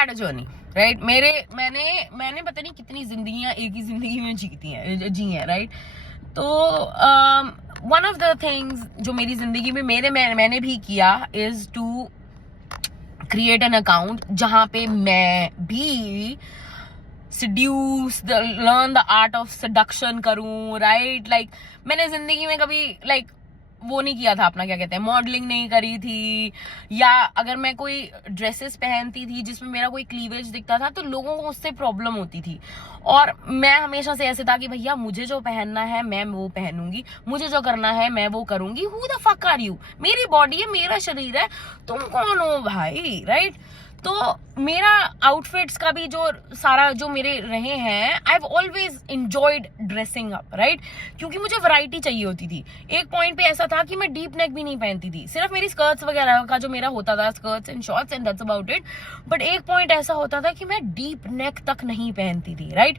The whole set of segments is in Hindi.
Had a journey, right. मैंने पता नहीं कितनी जिंदगियां एक ही जिंदगी में जी हैं, राइट। तो वन ऑफ द थिंग्स जो मेरी जिंदगी में मैंने भी किया is to create an account जहां पे मैं भी seduce learn the art of seduction करूं, राइट। लाइक मैंने जिंदगी में कभी वो नहीं किया था, अपना क्या कहते हैं, मॉडलिंग नहीं करी थी, या अगर मैं कोई ड्रेसेस पहनती थी जिसमें मेरा कोई क्लीवेज दिखता था तो लोगों को उससे प्रॉब्लम होती थी। और मैं हमेशा से ऐसे था कि भैया मुझे जो पहनना है मैं वो पहनूंगी, मुझे जो करना है मैं वो करूंगी। Who the fuck are you? मेरी बॉडी है, मेरा शरीर है, तुम कौन हो भाई, राइट। तो मेरा आउटफिट्स का भी जो सारा जो मेरे रहे हैं, आई have always enjoyed dressing up, right. क्योंकि मुझे वैरायटी चाहिए होती थी। एक पॉइंट पे ऐसा था कि मैं डीप नेक भी नहीं पहनती थी, सिर्फ मेरी स्कर्ट्स वगैरह का जो मेरा होता था, skirts and shorts and that's about it. But एक पॉइंट ऐसा होता था कि मैं डीप नेक तक नहीं पहनती थी, राइट।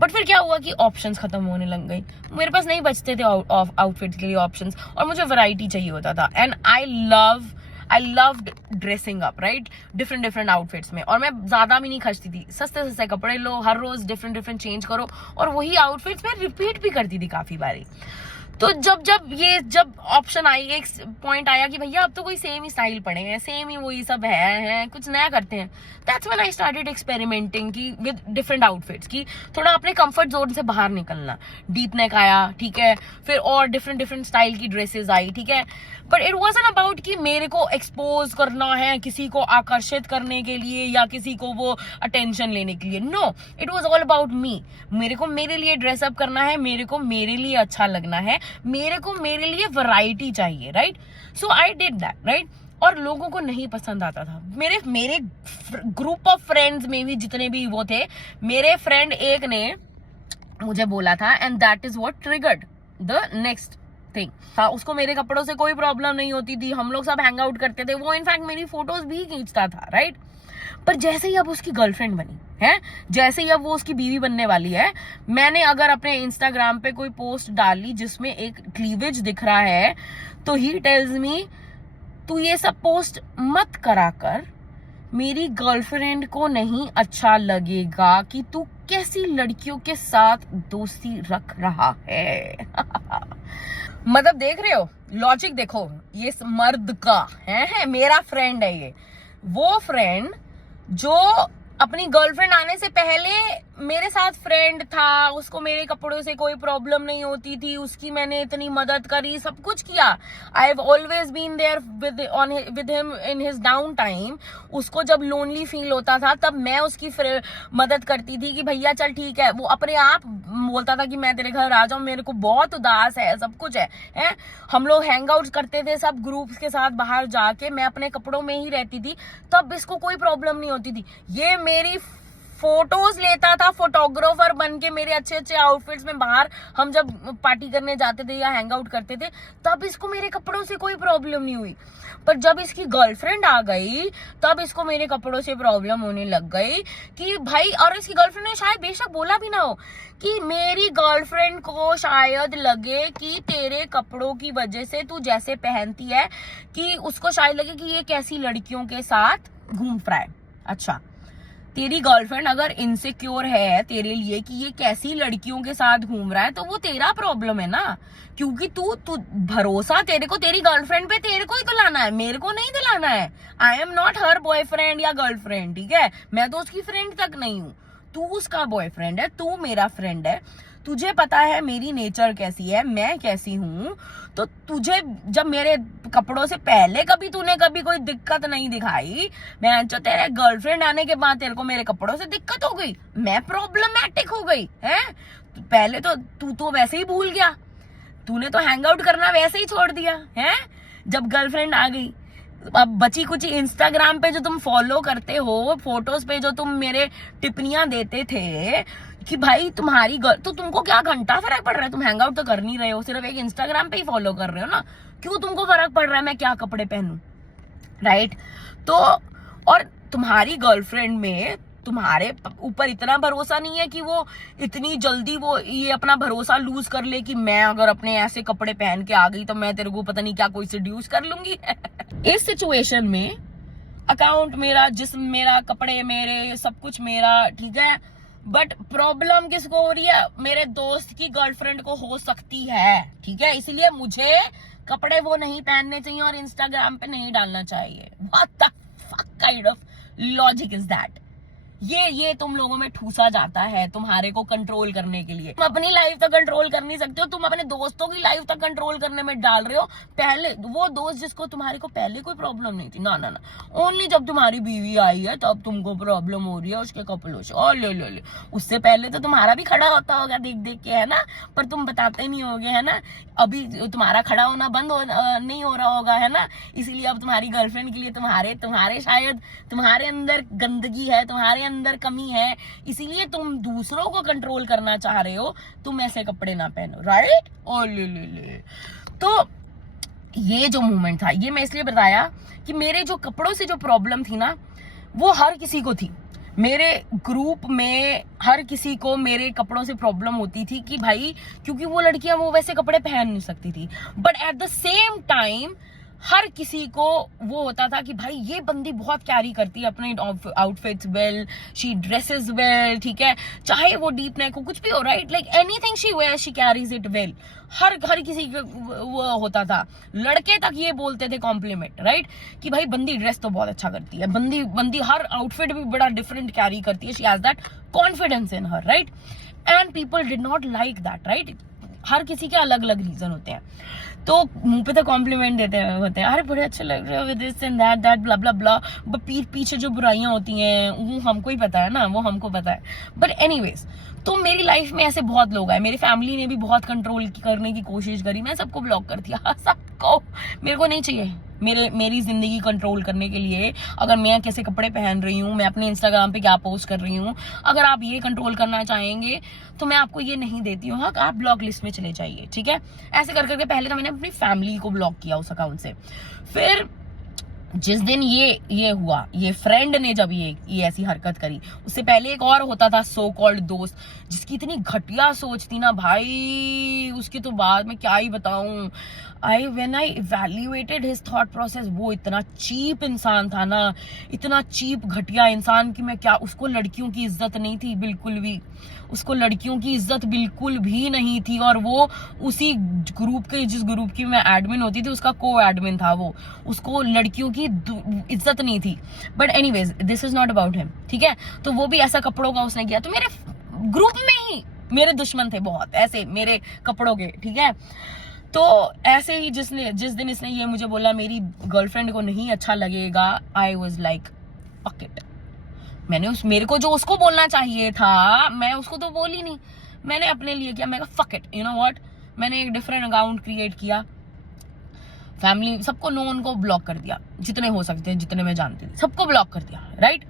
बट फिर क्या हुआ कि ऑप्शंस खत्म होने लग गई, मेरे पास नहीं बचते थे आउटफिट्स के लिए ऑप्शंस, और मुझे वैरायटी चाहिए होता था। And I loved dressing up, right, different outfits में। और मैं ज्यादा भी नहीं खर्चती थी, सस्ते कपड़े लो, हर रोज डिफरेंट चेंज करो, और वही आउटफिट्स मैं रिपीट भी करती थी काफी बारी। तो जब ऑप्शन आई, एक पॉइंट आया कि भैया अब तो कोई सेम ही स्टाइल पड़े हैं, सेम ही वही सब है कुछ नया करते हैं। That's when I started experimenting की विद डिफरेंट आउटफिट्स, की थोड़ा अपने कंफर्ट जोन से बाहर निकलना। डीप नेक आया, ठीक है, फिर और डिफरेंट स्टाइल की ड्रेसेस आई, ठीक है। बट इट वॉजंट अबाउट कि मेरे को एक्सपोज करना है किसी को आकर्षित करने के लिए या किसी को वो अटेंशन लेने के लिए। No, it was all about me. मेरे को मेरे लिए ड्रेसअप करना है, मेरे को मेरे लिए अच्छा लगना है, मेरे को मेरे लिए वैरायटी चाहिए, right. So I did that, right. और लोगों को नहीं पसंद आता था। मेरे ग्रुप ऑफ फ्रेंड्स में भी जितने भी वो थे, मेरे फ्रेंड एक ने मुझे बोला था, and that is what triggered the next thing. हाँ, उसको मेरे कपड़ों से कोई प्रॉब्लम नहीं होती थी, हम लोग सब हैंग आउट करते थे, वो इनफैक्ट मेरी फोटोज भी खींचता था, राइट। पर जैसे ही अब उसकी गर्लफ्रेंड बनी है, जैसे ही अब वो उसकी बीवी बनने वाली है, मैंने अगर अपने इंस्टाग्राम पे कोई पोस्ट डाली जिसमें एक क्लीवेज दिख रहा है, तो ही टेल्स मी तू ये सब पोस्ट मत करा कर, मेरी गर्लफ्रेंड को नहीं अच्छा लगेगा कि तू कैसी लड़कियों के साथ दोस्ती रख रहा है। मतलब देख रहे हो लॉजिक, देखो ये मर्द का है मेरा फ्रेंड है ये, वो फ्रेंड जो अपनी गर्लफ्रेंड आने से पहले मेरे साथ फ्रेंड था, उसको मेरे कपड़ों से कोई प्रॉब्लम नहीं होती थी, उसकी मैंने इतनी मदद करी, सब कुछ किया। I have always been there with him in his down time. उसको जब लोनली फील होता था तब मैं उसकी मदद करती थी कि भैया चल ठीक है। वो अपने आप बोलता था कि मैं तेरे घर आ जाऊं, मेरे को बहुत उदास है, सब कुछ है? हम लोग हैंग आउट करते थे सब ग्रुप्स के साथ बाहर जाके, मैं अपने कपड़ों में ही रहती थी, तब इसको कोई प्रॉब्लम नहीं होती थी। ये मेरी फोटोज लेता था, फोटोग्राफर बन के मेरे अच्छे आउटफिट्स में बाहर हम जब पार्टी करने जाते थे या हैंग आउट करते थे, तब इसको मेरे कपड़ों से कोई प्रॉब्लम नहीं हुई। पर जब इसकी गर्लफ्रेंड आ गई तब इसको मेरे कपड़ों से प्रॉब्लम होने लग गई कि भाई, और इसकी गर्लफ्रेंड ने शायद बेशक बोला भी ना हो कि मेरी गर्लफ्रेंड को शायद लगे कि तेरे कपड़ों की वजह से तू जैसे पहनती है कि उसको शायद लगे कि ये कैसी लड़कियों के साथ घूम रहा है। अच्छा, तेरी गर्लफ्रेंड अगर इनसिक्योर है तेरे लिए कि ये कैसी लड़कियों के साथ घूम रहा है, तो वो तेरा प्रॉब्लम है ना, क्योंकि तू भरोसा तेरे को तेरी गर्लफ्रेंड पे तेरे को ही दिलाना है, मेरे को नहीं दिलाना है। आई एम नॉट हर बॉयफ्रेंड या गर्लफ्रेंड, ठीक है, मैं तो उसकी फ्रेंड तक नहीं हूँ। तू उसका बॉयफ्रेंड है, तू मेरा फ्रेंड है, तुझे पता है मेरी नेचर कैसी है, मैं कैसी हूँ। तो तुझे जब मेरे कपड़ों से पहले कभी तूने कभी कोई दिक्कत नहीं दिखाई, मैं जो तेरे गर्लफ्रेंड आने के बाद तेरे को मेरे कपड़ों से दिक्कत हो गई, मैं प्रॉब्लमैटिक हो गई है। पहले तो तू तो वैसे ही भूल गया, तूने तो हैंग आउट करना वैसे ही छोड़ दिया है जब गर्लफ्रेंड आ गई। अब बची कुची इंस्टाग्राम पे जो तुम फॉलो करते हो, फोटोज पे जो तुम मेरे टिप्पणियां देते थे कि भाई तुम्हारी तो तुमको क्या घंटा फर्क पड़ रहा है, तुम हैंग आउट तो कर नहीं रहे हो, सिर्फ एक इंस्टाग्राम पे ही फॉलो कर रहे हो ना, क्यों तुमको फर्क पड़ रहा है मैं क्या कपड़े पहनूं, राइट। तो और तुम्हारी गर्लफ्रेंड में तुम्हारे ऊपर इतना भरोसा नहीं है कि वो इतनी जल्दी वो ये अपना भरोसा लूज कर ले कि मैं अगर अपने ऐसे कपड़े पहन के आ गई तो मैं तेरे को पता नहीं क्या कोई सेड्यूस कर लूंगी। इस सिचुएशन में अकाउंट मेरा, जिस्म मेरा, कपड़े मेरे, सब कुछ मेरा, ठीक है। बट प्रॉब्लम किसको हो रही है? मेरे दोस्त की गर्लफ्रेंड को हो सकती है, ठीक है। इसलिए मुझे कपड़े वो नहीं पहनने चाहिए और इंस्टाग्राम पे नहीं डालना चाहिए। What the fuck kind of logic is that? ये तुम लोगों में ठूसा जाता है तुम्हारे को कंट्रोल करने के लिए। तुम अपनी लाइफ तक कंट्रोल कर नहीं सकते हो, तुम अपने दोस्तों की लाइफ तक कंट्रोल करने में डाल रहे हो। पहले वो दोस्त जिसको तुम्हारे को पहले कोई प्रॉब्लम नहीं थी, ना ना ना, ओनली जब तुम्हारी बीवी आई है तब तुमको प्रॉब्लम हो रही है उसके कपड़ों से। और ले उससे पहले तो तुम्हारा भी खड़ा होता होगा देख देख के, है ना, पर तुम बताते नहीं होगे, है ना। अभी तुम्हारा खड़ा होना नहीं हो रहा होगा, है ना, इसीलिए अब तुम्हारी गर्लफ्रेंड के लिए तुम्हारे शायद तुम्हारे अंदर गंदगी है, तुम्हारे अंदर कमी है, इसीलिए तुम दूसरों को कंट्रोल करना चाह रहे हो, तुम ऐसे कपड़े ना पहनो, राइट। और ले तो ये जो मूवमेंट था, ये मैं इसलिए बताया कि मेरे जो कपड़ों से जो प्रॉब्लम थी ना, वो हर किसी को थी। मेरे ग्रुप में हर किसी को मेरे कपड़ों से प्रॉब्लम होती थी कि भाई, क्योंकि वो लड़कियां वो वैसे कपड़े पहन नहीं सकती थी। But at the same time हर किसी को वो होता था कि भाई ये बंदी बहुत कैरी करती है अपने outfits well, she dresses well, ठीक है, चाहे वो डीप नेक हो, कुछ भी हो, right, like anything she wear she carries it well. हर किसी को वो होता था, लड़के तक ये बोलते थे कॉम्प्लीमेंट, राइट, कि भाई बंदी ड्रेस तो बहुत अच्छा करती है, बंदी हर आउटफिट भी बड़ा डिफरेंट कैरी करती है, she has that confidence in her, right. And people did not like that, right. हर किसी के अलग अलग रीजन होते हैं, तो मुंह पे तो कॉम्प्लीमेंट देते होते हैं, अरे बड़े अच्छे लग रहे हो with this and that blah blah blah, but पीछे जो बुराइयां होती हैं वो हमको ही पता है ना, वो हमको पता है। बट एनीवेज, तो मेरी लाइफ में ऐसे बहुत लोग आए, मेरी फैमिली ने भी बहुत कंट्रोल करने की कोशिश करी, मैं सबको ब्लॉक कर दिया, सबको। मेरे को नहीं चाहिए मेरी जिंदगी कंट्रोल करने के लिए, अगर मैं कैसे कपड़े पहन रही हूँ, मैं अपने इंस्टाग्राम पे क्या पोस्ट कर रही हूँ, अगर आप ये कंट्रोल करना चाहेंगे तो मैं आपको ये नहीं देती हूँ, हाँ, आप ब्लॉक लिस्ट में चले जाइए, ठीक है। ऐसे कर करके पहले तो मैंने अपनी फैमिली को ब्लॉक किया उस अकाउंट से। फिर जिस दिन ये हुआ, ये फ्रेंड ने जब ये ऐसी हरकत करी, उससे पहले एक और होता था सो कॉल्ड दोस्त, जिसकी इतनी घटिया सोच थी ना भाई, उसकी तो बाद में क्या ही बताऊं। When I evaluated his thought process, वो इतना चीप इंसान था ना, इतना चीप घटिया इंसान कि मैं क्या, उसको लड़कियों की इज्जत नहीं थी बिल्कुल भी, उसको लड़कियों की इज्जत बिल्कुल भी नहीं थी। और वो उसी ग्रुप के, जिस ग्रुप की मैं एडमिन होती थी, उसका को एडमिन था वो, उसको लड़कियों की इज्जत नहीं थी। But anyways, this is not about him, ठीक है। तो वो भी ऐसा कपड़ों का उसने किया, तो मेरे ग्रुप में ही मेरे दुश्मन थे बहुत ऐसे मेरे कपड़ों के, ठीक है। तो ऐसे ही जिस दिन इसने ये मुझे बोला मेरी गर्लफ्रेंड को नहीं अच्छा लगेगा, I was like fuck it. मैंने मेरे को जो उसको बोलना चाहिए था, मैं उसको तो बोली नहीं, मैंने अपने लिए किया, मैं कहा fuck it, you know what. मैंने एक डिफरेंट अकाउंट क्रिएट किया, फैमिली सबको नोन को ब्लॉक कर दिया, जितने हो सकते हैं, जितने मैं जानती थी सबको ब्लॉक कर दिया, राइट।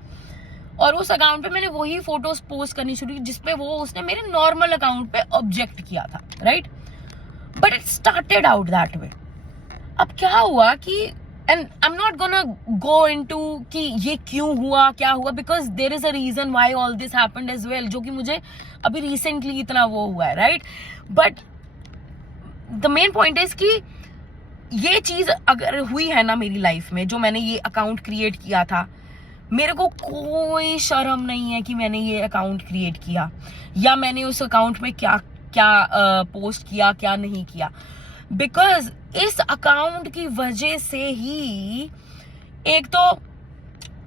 और उस अकाउंट पे मैंने वही फोटोज पोस्ट करनी शुरू की जिसपे उसने मेरे नॉर्मल अकाउंट पे ऑब्जेक्ट किया था, right. But it started out that way. अब क्या हुआ कि, and I am not gonna go into कि ये क्यों हुआ, क्या हुआ, because there is a reason why all this happened as well, जो कि मुझे अभी रिसेंटली इतना वो हुआ है, right. But the main point is कि ये चीज अगर हुई है ना मेरी लाइफ में, जो मैंने ये अकाउंट क्रिएट किया था, मेरे को कोई शर्म नहीं है कि मैंने ये अकाउंट क्रिएट किया, या मैंने उस अकाउंट में क्या पोस्ट किया, क्या नहीं किया। बिकॉज इस अकाउंट की वजह से ही, एक तो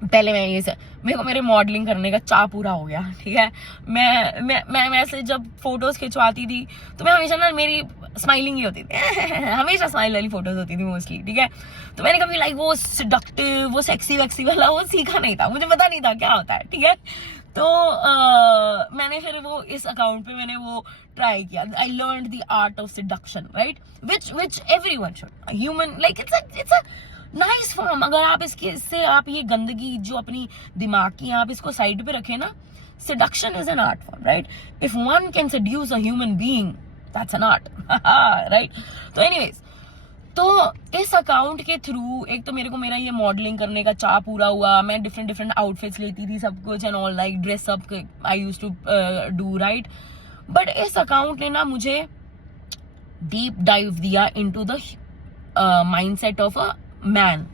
पहले मेरे को मेरे मॉडलिंग करने का चाह पूरा हो गया, ठीक है। मैं वैसे जब फोटोज खिंचवाती थी तो मैं हमेशा ना, मेरी स्माइलिंग ही होती थी हमेशा स्माइल वाली फोटोज होती थी मोस्टली, ठीक है। तो मैंने कभी लाइक वो सेडक्टिव, वो सेक्सी वैक्सी वाला वो सीखा नहीं था, मुझे पता नहीं था क्या होता है, ठीक है। तो मैंने फिर वो इस अकाउंट पे मैंने वो ट्राई किया, I learn the art of seduction, right, which everyone should, human, like it's a nice form. अगर आप इससे आप ये गंदगी जो अपनी दिमाग की, आप इसको साइड पे रखें ना, seduction is an art form, right. If one can seduces a human being, that's an art, right. तो एनीवेज, तो इस अकाउंट के थ्रू एक तो मेरे को मेरा ये मॉडलिंग करने का चाह पूरा हुआ, मैं डिफरेंट आउटफिट्स लेती थी, सब कुछ and all, like dress up I used to do, right. But इस अकाउंट ने ना मुझे डीप डाइव दिया into the mindset of a man,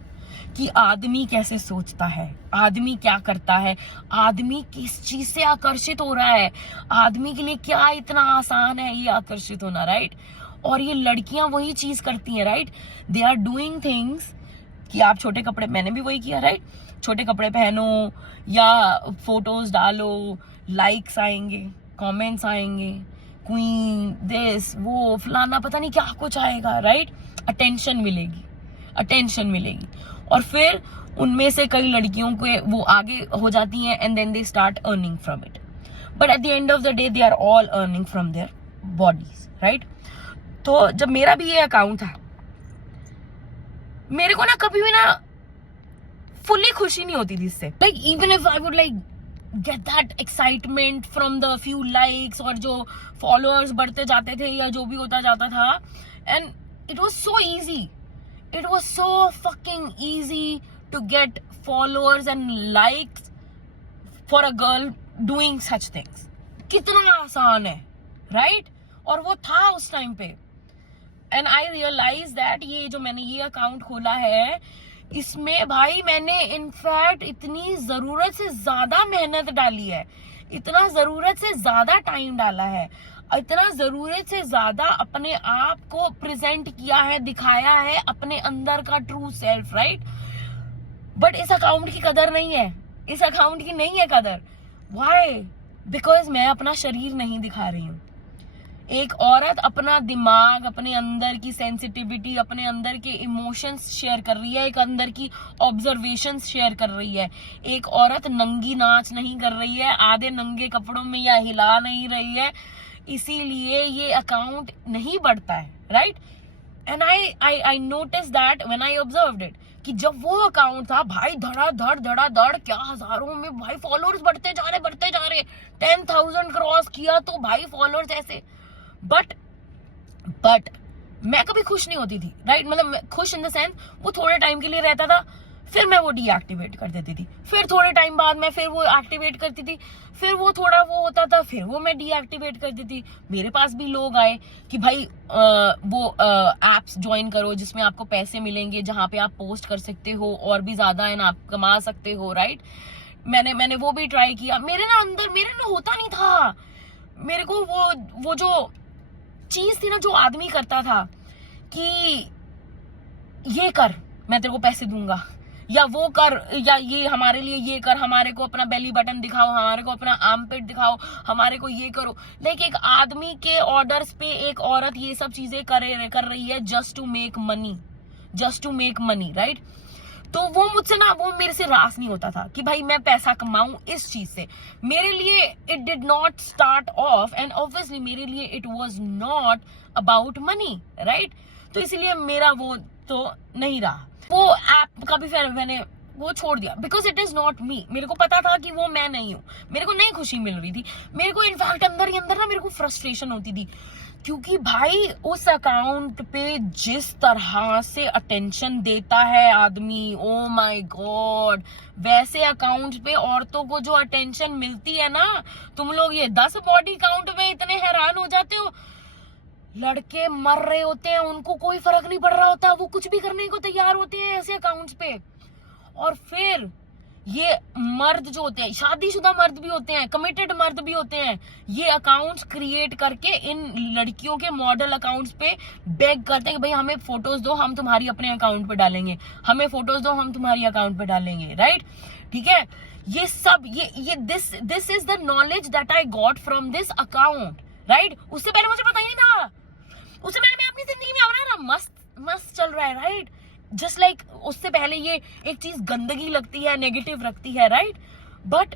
कि आदमी कैसे सोचता है, आदमी क्या करता है, आदमी किस चीज से आकर्षित हो रहा है, आदमी के लिए क्या इतना आसान है ये आकर्षित होना, राइट। और ये लड़कियां वही चीज करती हैं, right. They are doing things कि आप छोटे कपड़े, मैंने भी वही किया, राइट। छोटे कपड़े पहनो या फोटोज डालो, लाइक्स आएंगे, कमेंट्स आएंगे, क्वीन दिस वो फलाना पता नहीं क्या कुछ आएगा, राइट। अटेंशन मिलेगी, अटेंशन मिलेगी। और फिर उनमें से कई लड़कियों को वो आगे हो जाती हैं and then they start earning from it. But at the end of the day they are all earning from their bodies, right. तो जब मेरा भी ये अकाउंट था, मेरे को ना कभी भी ना फुल्ली खुशी नहीं होती थी इससे। Like even if I would like get that excitement from the few likes और जो फॉलोअर्स बढ़ते जाते थे या जो भी होता जाता था, and it was so easy, it was so fucking easy to get followers and likes for a girl doing such things. कितना आसान है, right? और वो था उस टाइम पे। And I realized that ये जो मैंने ये अकाउंट खोला है, इसमें भाई मैंने इनफैक्ट इतनी जरूरत से ज्यादा मेहनत डाली है, इतना जरूरत से ज्यादा टाइम डाला है, इतना जरूरत से ज्यादा अपने आप को प्रेजेंट किया है, दिखाया है अपने अंदर का ट्रू सेल्फ, राइट। बट इस अकाउंट की कदर नहीं है, इस अकाउंट की नहीं है कदर। व्हाई? बिकॉज मैं अपना शरीर नहीं दिखा रही हूँ। एक औरत अपना दिमाग, अपने अंदर की सेंसिटिविटी, अपने अंदर के इमोशंस शेयर कर रही है, एक अंदर की ऑब्जर्वेशंस शेयर कर रही है। एक औरत नंगी नाच नहीं कर रही है, आधे नंगे कपड़ों में या हिला नहीं रही है, इसीलिए ये अकाउंट नहीं बढ़ता है, right. And I notice that when I observed it कि जब वो अकाउंट था भाई धड़ा धड़ क्या हजारों में भाई फॉलोअर्स बढ़ते जा रहे 10,000 क्रॉस किया तो भाई फॉलोअर्स ऐसे। बट मैं कभी खुश नहीं होती थी, राइट। मतलब खुश इन द सेंस वो थोड़े टाइम के लिए रहता था, फिर मैं वो डीएक्टिवेट कर देती थी, फिर थोड़े टाइम बाद मैं फिर वो एक्टिवेट करती थी, फिर वो थोड़ा वो होता था, फिर वो मैं डीएक्टिवेट कर देती। मेरे पास भी लोग आए कि भाई वो एप्स ज्वाइन करो जिसमें आपको पैसे मिलेंगे, जहां पे आप पोस्ट कर सकते हो और भी ज्यादा एंड आप कमा सकते हो, राइट। मैंने वो भी ट्राई किया। मेरे ना होता नहीं था, मेरे को वो जो चीज थी ना जो आदमी करता था कि ये कर मैं तेरे को पैसे दूंगा, या वो कर, या ये हमारे लिए ये कर, हमारे को अपना बेली बटन दिखाओ, हमारे को अपना आर्मपिट दिखाओ, हमारे को ये करो। लाइक एक आदमी के ऑर्डर्स पे एक औरत ये सब चीजें कर रही है just to make money, right. तो वो मुझसे ना, वो मेरे से रास नहीं होता था कि भाई मैं पैसा कमाऊं इस चीज से। मेरे लिए it did not start of, and obviously मेरे लिए it was not about money, right. तो इसलिए मेरा वो तो नहीं रहा, वो ऐप का भी फिर मैंने वो छोड़ दिया, because it is not me. मेरे को पता था कि वो मैं नहीं हूँ, मेरे को नहीं खुशी मिल रही थी, मेरे को इनफैक्ट अंदर ही अंदर ना मेरे को फ्रस्ट्रेशन होती थी, क्योंकि भाई उस अकाउंट पे जिस तरह से अटेंशन देता है आदमी, ओ माय गॉड, वैसे अकाउंट पे औरतों को जो अटेंशन मिलती है ना, तुम लोग ये 10 बॉडी काउंट में इतने हैरान हो जाते हो। लड़के मर रहे होते हैं, उनको कोई फर्क नहीं पड़ रहा होता, वो कुछ भी करने को तैयार होते हैं ऐसे अकाउंट्स पे। और फिर ये मर्द जो होते हैं, शादीशुदा मर्द भी होते हैं, कमिटेड मर्द भी होते हैं, ये अकाउंट्स क्रिएट करके इन लड़कियों के मॉडल अकाउंट्स पे बेग करते हैं कि भाई हमें फोटोज दो, हम तुम्हारी अपने अकाउंट पे डालेंगे, हमें फोटोज दो, हम तुम्हारी अकाउंट पे डालेंगे, राइट। ठीक है, ये सब ये this is the knowledge that I got from this account, right. उससे पहले मुझे पता ही नहीं था, उससे पहले मैं अपनी जिंदगी में अपना मस्त चल रहा है, राइट। जस्ट लाइक उससे पहले ये एक चीज गंदगी लगती है, नेगेटिव लगती है, राइट। बट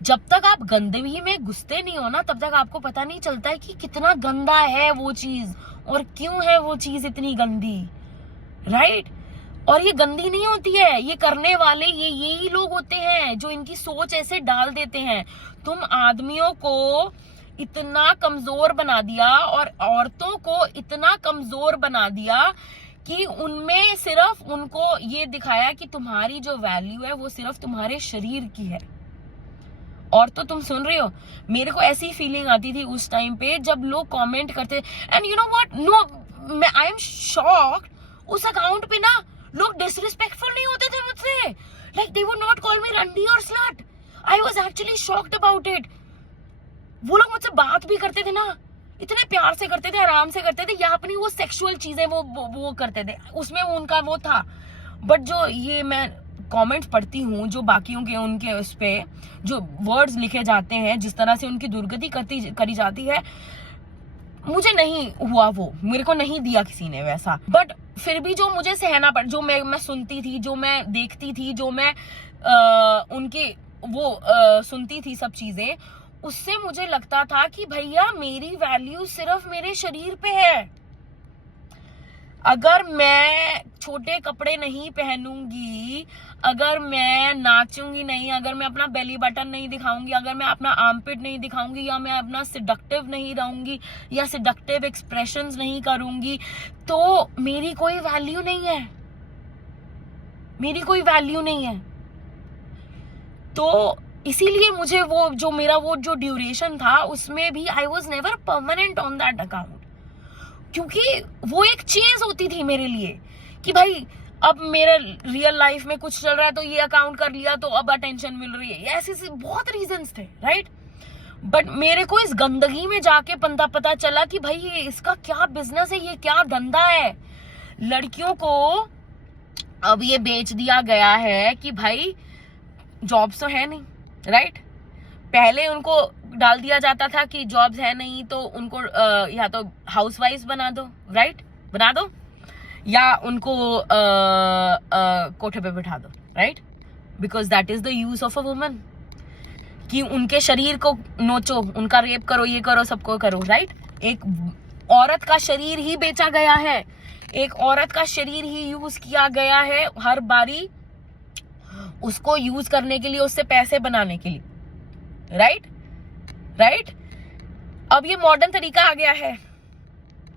जब तक आप गंदगी में घुसते नहीं हो ना, तब तक आपको पता नहीं चलता है कि कितना गंदा है वो चीज और क्यों है वो चीज इतनी गंदी, राइट। और ये गंदी नहीं होती है, ये करने वाले यही लोग होते हैं जो इनकी सोच ऐसे डाल देते हैं। तुम आदमियों को इतना कमजोर बना दिया और औरतों को इतना कमजोर बना दिया कि उनमें सिर्फ उनको ये दिखाया कि तुम्हारी जो वैल्यू है वो सिर्फ तुम्हारे शरीर की है। और तो तुम सुन रहे हो, मेरे को ऐसी फीलिंग आती थी उस टाइम पे जब लोग कमेंट करते, and you know what, no, I am shocked, उस अकाउंट पे ना लोग डिसरिस्पेक्टफुल नहीं होते थे मुझसे, like they would not call me रंडी और slut. I was actually shocked about it. वो लोग मुझसे बात भी करते थे ना, इतने प्यार से करते थे, आराम से करते थे, या अपनी वो सेक्सुअल चीजें वो करते थे, उसमें उनका वो था। बट जो ये मैं कमेंट्स पढ़ती हूँ, जो बाकियों के उनके उस पे जो वर्ड्स लिखे जाते हैं, जिस तरह से उनकी दुर्गति करी जाती है, मुझे नहीं हुआ, वो मेरे को नहीं दिया किसी ने वैसा। बट फिर भी जो मुझे सहना पड़, जो मैं सुनती थी, जो मैं देखती थी, जो मैं उनके वो सुनती थी सब चीजें, उससे मुझे लगता था कि भैया मेरी वैल्यू सिर्फ मेरे शरीर पे है। अगर मैं छोटे कपड़े नहीं पहनूंगी, अगर मैं नाचूंगी नहीं, अगर मैं अपना बेली बटन नहीं दिखाऊंगी, अगर मैं अपना आर्मपिट नहीं दिखाऊंगी, या मैं अपना सिडक्टिव नहीं रहूंगी, या सिडक्टिव एक्सप्रेशंस नहीं करूंगी, तो मेरी कोई वैल्यू नहीं है, मेरी कोई वैल्यू नहीं है। तो इसीलिए मुझे वो जो मेरा वो जो ड्यूरेशन था, उसमें भी I was never permanent on that account, क्योंकि वो एक चेज होती थी मेरे लिए कि भाई अब मेरे रियल लाइफ में कुछ चल रहा है तो ये अकाउंट कर लिया तो अब अटेंशन मिल रही है, ऐसे बहुत रीजंस थे, राइट। बट मेरे को इस गंदगी में जाके पता चला कि भाई ये इसका क्या बिजनेस है, ये क्या धंधा है। लड़कियों को अब ये बेच दिया गया है कि भाई जॉब्स तो है नहीं, राइट। पहले उनको डाल दिया जाता था कि जॉब्स है नहीं तो उनको या तो हाउसवाइफ बना दो, राइट, बना दो, या उनको कोठे पे बिठा दो, right, because that is the use of a woman, कि उनके शरीर को नोचो, उनका रेप करो, ये करो, सबको करो, राइट। एक औरत का शरीर ही बेचा गया है, एक औरत का शरीर ही यूज किया गया है हर बारी, उसको यूज करने के लिए, उससे पैसे बनाने के लिए, राइट, राइट। अब ये मॉडर्न तरीका आ गया है,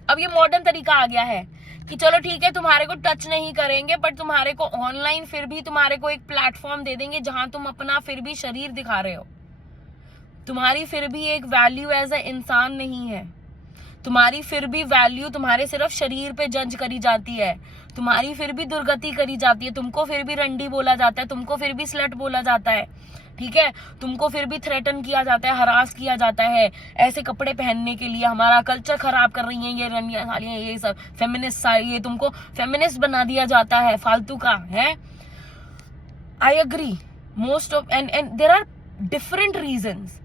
अब ये मॉडर्न तरीका आ गया है कि चलो ठीक है, तुम्हारे को टच नहीं करेंगे, बट तुम्हारे को ऑनलाइन फिर भी तुम्हारे को एक प्लेटफॉर्म दे देंगे जहां तुम अपना फिर भी शरीर दिखा रहे हो। तुम्हारी फिर भी एक वैल्यू एज अ इंसान नहीं है, तुम्हारी फिर भी वैल्यू तुम्हारे सिर्फ शरीर पे जज करी जाती है, तुम्हारी फिर भी दुर्गति करी जाती है, तुमको फिर भी रंडी बोला जाता है, तुमको फिर भी स्लट बोला जाता है, ठीक है, तुमको फिर भी थ्रेटन किया जाता है, हरास किया जाता है ऐसे कपड़े पहनने के लिए। हमारा कल्चर खराब कर रही है ये रंडियां सालियां, ये सब फेमिनिस्ट, ये तुमको फेमिनिस्ट बना दिया जाता है, फालतू का है। I agree, most of and there are different reasons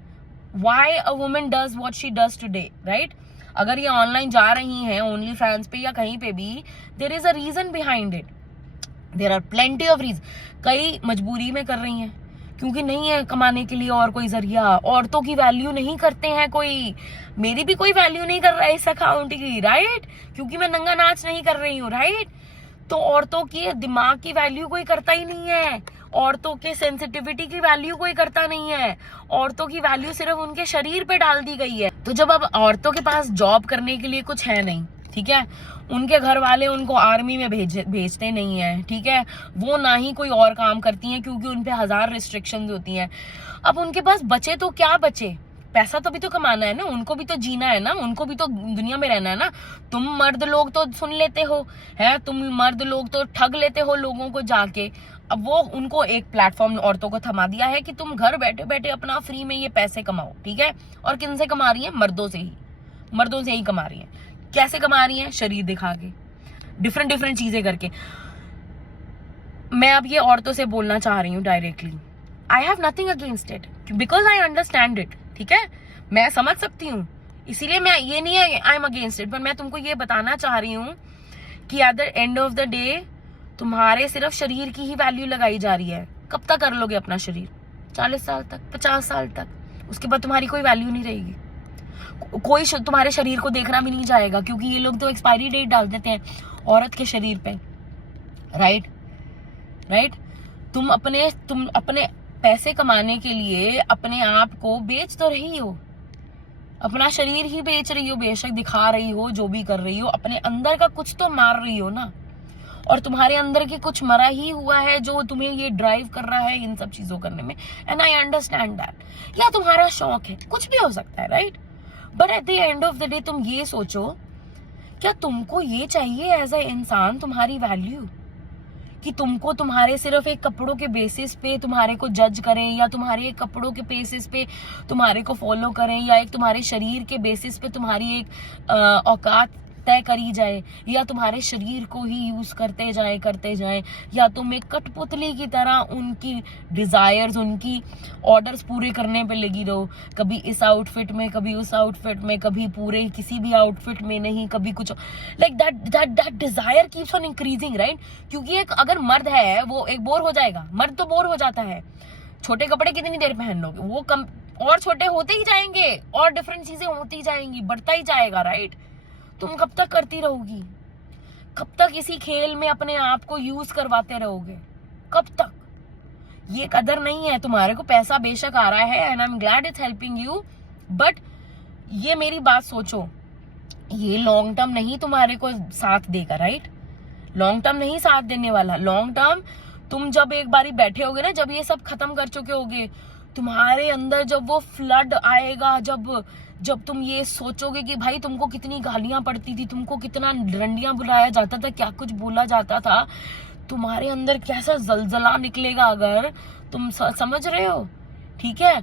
why a woman does what she does today, right. अगर ये ऑनलाइन जा रही हैं ओनली फैंस पे या कहीं पे भी, there is a reason behind it, there are plenty of reason. कई मजबूरी में कर रही हैं क्योंकि नहीं है कमाने के लिए और कोई जरिया, औरतों की वैल्यू नहीं करते हैं कोई, मेरी भी कोई वैल्यू नहीं कर रहा है इस अकाउंट की, राइट, क्योंकि मैं नंगा नाच नहीं कर रही हूँ, राइट। तो औरतों की दिमाग की वैल्यू कोई करता ही नहीं है, औरतों के सेंसिटिविटी की वैल्यू कोई करता नहीं है, औरतों की वैल्यू सिर्फ उनके शरीर पे डाल दी गई है। तो जब अब औरतों के पास जॉब करने के लिए कुछ है नहीं, ठीक है, उनके घर वाले उनको आर्मी में भेजते नहीं है, ठीक है, वो ना ही कोई और काम करती हैं क्योंकि उनपे 1000 रिस्ट्रिक्शंस होती हैं। अब उनके पास बचे तो क्या बचे, पैसा तो भी तो कमाना है ना, उनको भी तो जीना है ना, उनको भी तो दुनिया में रहना है ना। तुम मर्द लोग तो सुन लेते हो, है, तुम मर्द लोग तो ठग लेते हो लोगों को जाके। अब वो उनको एक प्लेटफॉर्म औरतों को थमा दिया है कि तुम घर बैठे बैठे अपना फ्री में ये पैसे कमाओ, ठीक है। और किन से कमा रही है, मर्दों से ही, मर्दों से ही कमा रही है। कैसे कमा रही है, शरीर दिखा के, डिफरेंट चीजें करके। मैं अब ये औरतों से बोलना चाह रही हूँ directly, I have nothing against it because I understand it, ठीक है, मैं समझ सकती हूँ, इसीलिए मैं ये नहीं है आई एम अगेंस्ट इट, पर मैं तुमको ये बताना चाह रही हूँ कि eight the end of the day तुम्हारे सिर्फ शरीर की ही वैल्यू लगाई जा रही है। कब तक कर लोगे अपना शरीर, 40 साल तक, 50 साल तक, उसके बाद तुम्हारी कोई वैल्यू नहीं रहेगी, कोई तुम्हारे शरीर को देखना भी नहीं जाएगा, क्योंकि ये लोग तो एक्सपायरी डेट डाल देते हैं औरत के शरीर पे, राइट, राइट। तुम अपने पैसे कमाने के लिए अपने आप को बेच तो रही हो, अपना शरीर ही बेच रही हो, बेशक दिखा रही हो, जो भी कर रही हो, अपने अंदर का कुछ तो मार रही हो ना, और तुम्हारे अंदर के कुछ मरा ही हुआ है जो तुम्हें ये ड्राइव कर रहा है इन सब चीजों करने में, एंड आई अंडरस्टैंड दैट। या तुम्हारा शौक है, कुछ भी हो सकता है, right, but at the end of the day तुम ये सोचो, क्या तुमको ये चाहिए एज अ इंसान, तुम्हारी वैल्यू, कि तुमको तुम्हारे सिर्फ एक कपड़ों के बेसिस पे तुम्हारे को जज करें, या तुम्हारे एक कपड़ों के बेसिस पे तुम्हारे को फॉलो करें, या एक तुम्हारे शरीर के बेसिस पे तुम्हारी एक औकात तय करी जाए, या तुम्हारे शरीर को ही यूज करते जाए, या तुम एक कठपुतली की तरह उनकी डिजायर्स, उनकी ऑर्डर्स पूरे करने पे लगी रहो, कभी इस आउटफिट में, कभी उस आउटफिट में, कभी पूरे किसी भी आउटफिट में नहीं, कभी कुछ, like that desire keeps on increasing, right? क्योंकि एक अगर मर्द है वो एक बोर हो जाएगा, मर्द तो बोर हो जाता है। छोटे कपड़े कितनी देर पहन लोगे, वो कम और छोटे होते ही जाएंगे, और डिफरेंट चीजें होती जाएंगी, बढ़ता ही जाएगा, राइट? तुम कब तक करती रहोगी? कब तक इसी खेल में अपने आप को यूज करवाते रहोगे? कब तक? ये कदर नहीं है। तुम्हारे को पैसा बेशक आ रहा है, and I am glad it's helping you, but ये मेरी बात सोचो, ये लॉन्ग टर्म नहीं तुम्हारे को साथ देगा, राइट? लॉन्ग टर्म नहीं साथ देने वाला। लॉन्ग टर्म तुम जब एक बारी बैठे होगे ना, जब ये सब खत्म कर चुके होगे, तुम्हारे अंदर जब वो फ्लड आएगा, जब तुम ये सोचोगे कि भाई तुमको कितनी गालियां पड़ती थी, तुमको कितना डंडियां बुलाया जाता था, क्या कुछ बोला जाता था, तुम्हारे अंदर कैसा जलजला निकलेगा, अगर तुम समझ रहे हो, ठीक है?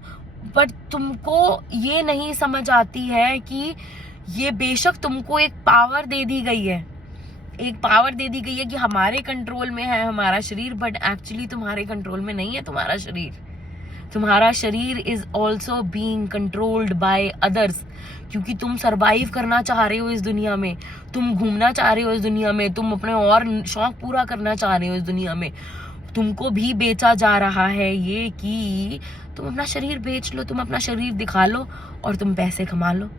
बट तुमको ये नहीं समझ आती है कि ये बेशक तुमको एक पावर दे दी गई है, एक पावर दे दी गई है कि हमारे कंट्रोल में है हमारा शरीर, बट एक्चुअली तुम्हारे कंट्रोल में नहीं है तुम्हारा शरीर। तुम्हारा शरीर is also being controlled by others, क्योंकि तुम सरवाइव करना चाह रहे हो इस दुनिया में, तुम घूमना चाह रहे हो इस दुनिया में, तुम अपने और शौक पूरा करना चाह रहे हो इस दुनिया में। तुमको भी बेचा जा रहा है ये कि तुम अपना शरीर बेच लो, तुम अपना शरीर दिखा लो और तुम पैसे कमा लो,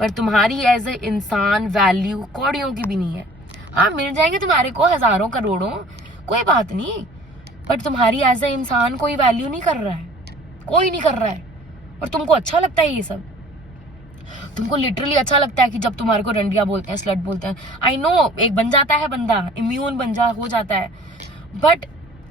पर तुम्हारी एज ए इंसान वैल्यू कौड़ियों की भी नहीं है। हाँ, मिल जाएंगे तुम्हारे को हजारों करोड़ों, कोई बात नहीं, बट तुम्हारी एज ए इंसान कोई वैल्यू नहीं कर रहा है, कोई नहीं कर रहा है। और तुमको अच्छा लगता है ये सब, तुमको लिटरली अच्छा लगता है कि जब तुम्हारे को रंडिया बोलते हैं, स्लट बोलते हैं, आई नो, एक बन जाता है बंदा, इम्यून हो जाता है, बट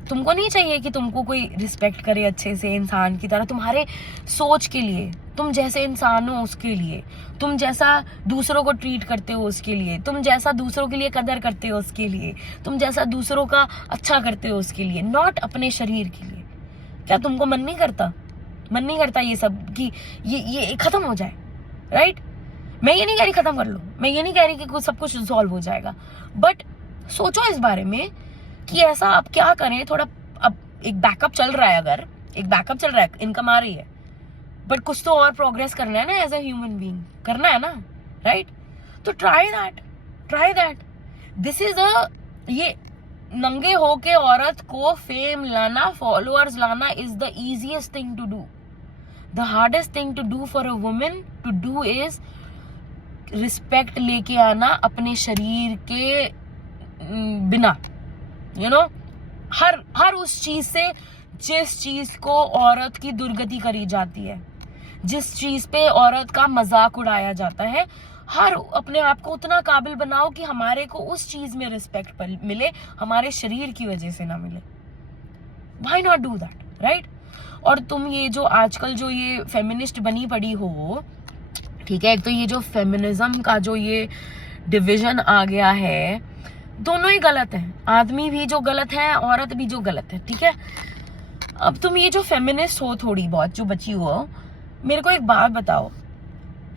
तुमको नहीं चाहिए कि तुमको कोई रिस्पेक्ट करे अच्छे से इंसान की तरह, तुम्हारे सोच के लिए, तुम जैसे इंसान हो उसके लिए, तुम जैसा दूसरों को ट्रीट करते हो उसके लिए, तुम जैसा दूसरों के लिए कदर करते हो उसके लिए, तुम जैसा दूसरों का अच्छा करते हो उसके लिए, नॉट अपने शरीर के लिए। क्या तुमको मन नहीं करता ये सब कि ये खत्म हो जाए, राइट? मैं ये नहीं कह रही खत्म कर लो, मैं ये नहीं कह रही कि सब कुछ सॉल्व हो जाएगा, बट सोचो इस बारे में कि ऐसा आप क्या करें थोड़ा। अब एक बैकअप चल रहा है, अगर एक बैकअप चल रहा है, इनकम आ रही है, बट कुछ तो और प्रोग्रेस करना है ना, एज अ ह्यूमन बीइंग करना है ना, राइट? तो ट्राई दैट। दिस इज ये नंगे होके औरत को फेम लाना, फॉलोअर्स लाना is the easiest thing to do. The hardest thing to do for a women to do is respect लेके आना अपने शरीर के बिना, यू नो, हर उस चीज से जिस चीज को औरत की दुर्गति करी जाती है, जिस चीज पे औरत का मजाक उड़ाया जाता है, हर अपने आप को उतना काबिल बनाओ कि हमारे को उस चीज में रिस्पेक्ट मिले, हमारे शरीर की वजह से ना मिले। Why not do that, right? और तुम ये जो आजकल जो ये फेमिनिस्ट बनी पड़ी हो, ठीक है, एक तो ये जो फेमिनिज्म का जो ये डिवीजन आ गया है, दोनों ही गलत है, आदमी भी जो गलत है, औरत भी जो गलत है, ठीक है? अब तुम ये जो फेमिनिस्ट हो, थोड़ी बहुत जो बची हो, मेरे को एक बात बताओ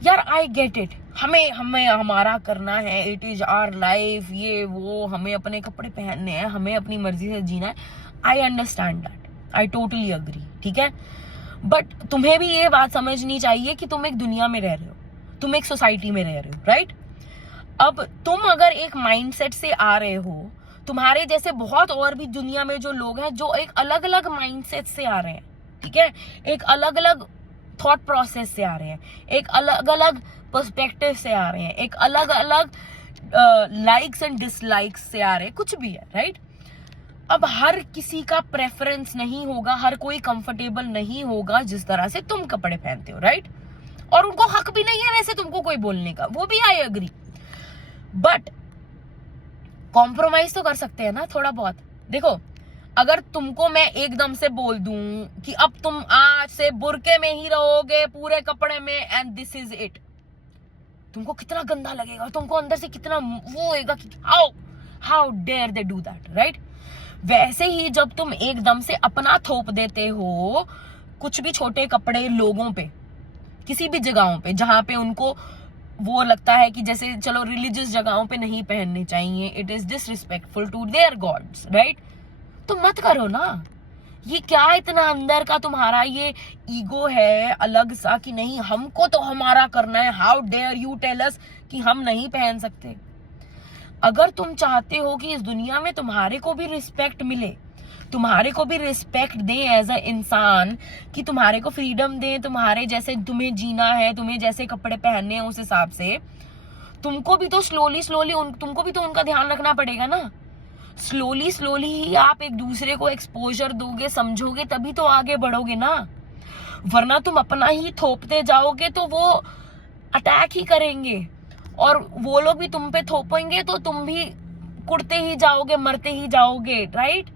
यार, आई गेट इट, हमें हमारा करना है, इट इज आवर लाइफ, ये वो, हमें अपने कपड़े पहनने हैं, हमें अपनी मर्जी से जीना है, I understand that, I totally agree, ठीक है? बट तुम्हें भी ये बात समझनी चाहिए कि तुम एक दुनिया में रह रहे हो, तुम एक सोसाइटी में रह रहे हो, राइट? अब तुम अगर एक माइंडसेट से आ रहे हो, तुम्हारे जैसे बहुत और भी दुनिया में जो लोग हैं जो एक अलग अलग माइंडसेट से आ रहे हैं, ठीक है, एक अलग अलग थॉट प्रोसेस से आ रहे हैं, एक अलग अलग पर्सपेक्टिव से आ रहे हैं, एक अलग अलग लाइक्स एंड डिसलाइक्स से आ रहे हैं, कुछ भी है, राइट? अब हर किसी का प्रेफरेंस नहीं होगा, हर कोई कंफर्टेबल नहीं होगा जिस तरह से तुम कपड़े पहनते हो, राइट? और उनको हक भी नहीं है वैसे तुमको कोई बोलने का, वो भी आई एग्री, बट कॉम्प्रोमाइज तो कर सकते हैं ना थोड़ा बहुत। देखो, अगर तुमको मैं एकदम से बोल दूं कि अब तुम आज से बुरके में ही रहोगे, पूरे कपड़े में, एंड दिस इज इट, तुमको कितना गंदा लगेगा, तुमको अंदर से कितना वो होएगा कि how dare they do that, right? वैसे ही जब तुम एकदम से अपना थोप देते हो कुछ भी छोटे कपड़े लोगों पे, किसी भी जगहों पे जहां पे उनको वो लगता है कि जैसे चलो रिलीजियस जगहों पे नहीं पहनने चाहिए, it is disrespectful to their gods, right? तो मत करो ना। ये क्या इतना अंदर का तुम्हारा ये ईगो है अलग सा कि नहीं हमको तो हमारा करना है, how dare you tell us कि हम नहीं पहन सकते। अगर तुम चाहते हो कि इस दुनिया में तुम्हारे को भी रिस्पेक्ट मिले, तुम्हारे को भी रिस्पेक्ट दे एज अ इंसान, कि तुम्हारे को फ्रीडम दे, तुम्हारे जैसे तुम्हें जीना है, तुम्हें जैसे कपड़े पहनने हैं उस हिसाब से, तुमको भी तो स्लोली तुमको भी तो उनका ध्यान रखना पड़ेगा ना। स्लोली ही आप एक दूसरे को एक्सपोजर दोगे, समझोगे, तभी तो आगे बढ़ोगे ना। वरना तुम अपना ही थोपते जाओगे तो वो अटैक ही करेंगे और वो लोग भी तुम पे थोपेंगे तो तुम भी कुड़ते ही जाओगे, मरते ही जाओगे, राइट?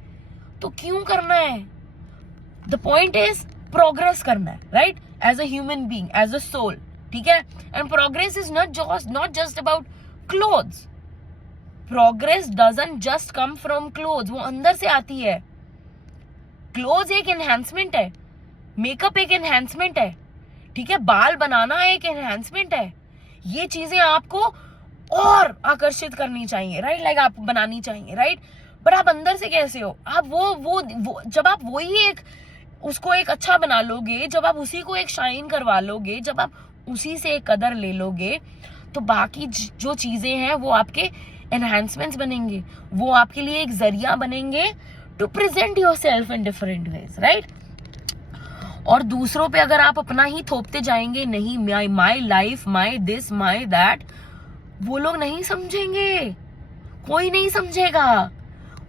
तो क्यों करना है? द पॉइंट इज प्रोग्रेस करना है, right? As a human being, as a soul, ठीक है? And progress is not just about clothes. Progress doesn't just come from clothes, वो अंदर से आती है। क्लोथ्स एक एनहांसमेंट है, मेकअप एक एनहांसमेंट है, ठीक है? बाल बनाना एक एनहांसमेंट है। ये चीजें आपको और आकर्षित करनी चाहिए, राइट? लाइक आप बनानी चाहिए, राइट? बट आप अंदर से कैसे हो? आप वो जब आप वही एक उसको एक अच्छा बना लोगे, जब आप उसी को एक शाइन करवा लोगे, जब आप उसी से एक कदर ले लोगे, तो बाकी जो चीजें हैं वो आपके एनहांसमेंट्स बनेंगे, वो आपके लिए एक जरिया बनेंगे to present your self in different ways, right? और दूसरों पे अगर आप अपना ही थोपते जाएंगे, नहीं my life, my this, my that, वो लोग नहीं समझेंगे, कोई नहीं समझेगा।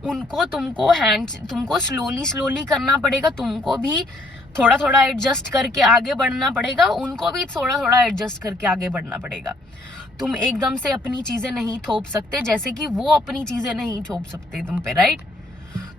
उनको तुमको स्लोली करना पड़ेगा, तुमको भी थोड़ा एडजस्ट करके आगे बढ़ना पड़ेगा, उनको भी थोड़ा एडजस्ट करके आगे बढ़ना पड़ेगा। तुम एकदम से अपनी चीजें नहीं थोप सकते जैसे कि वो अपनी चीजें नहीं थोप सकते तुम पे, राइट?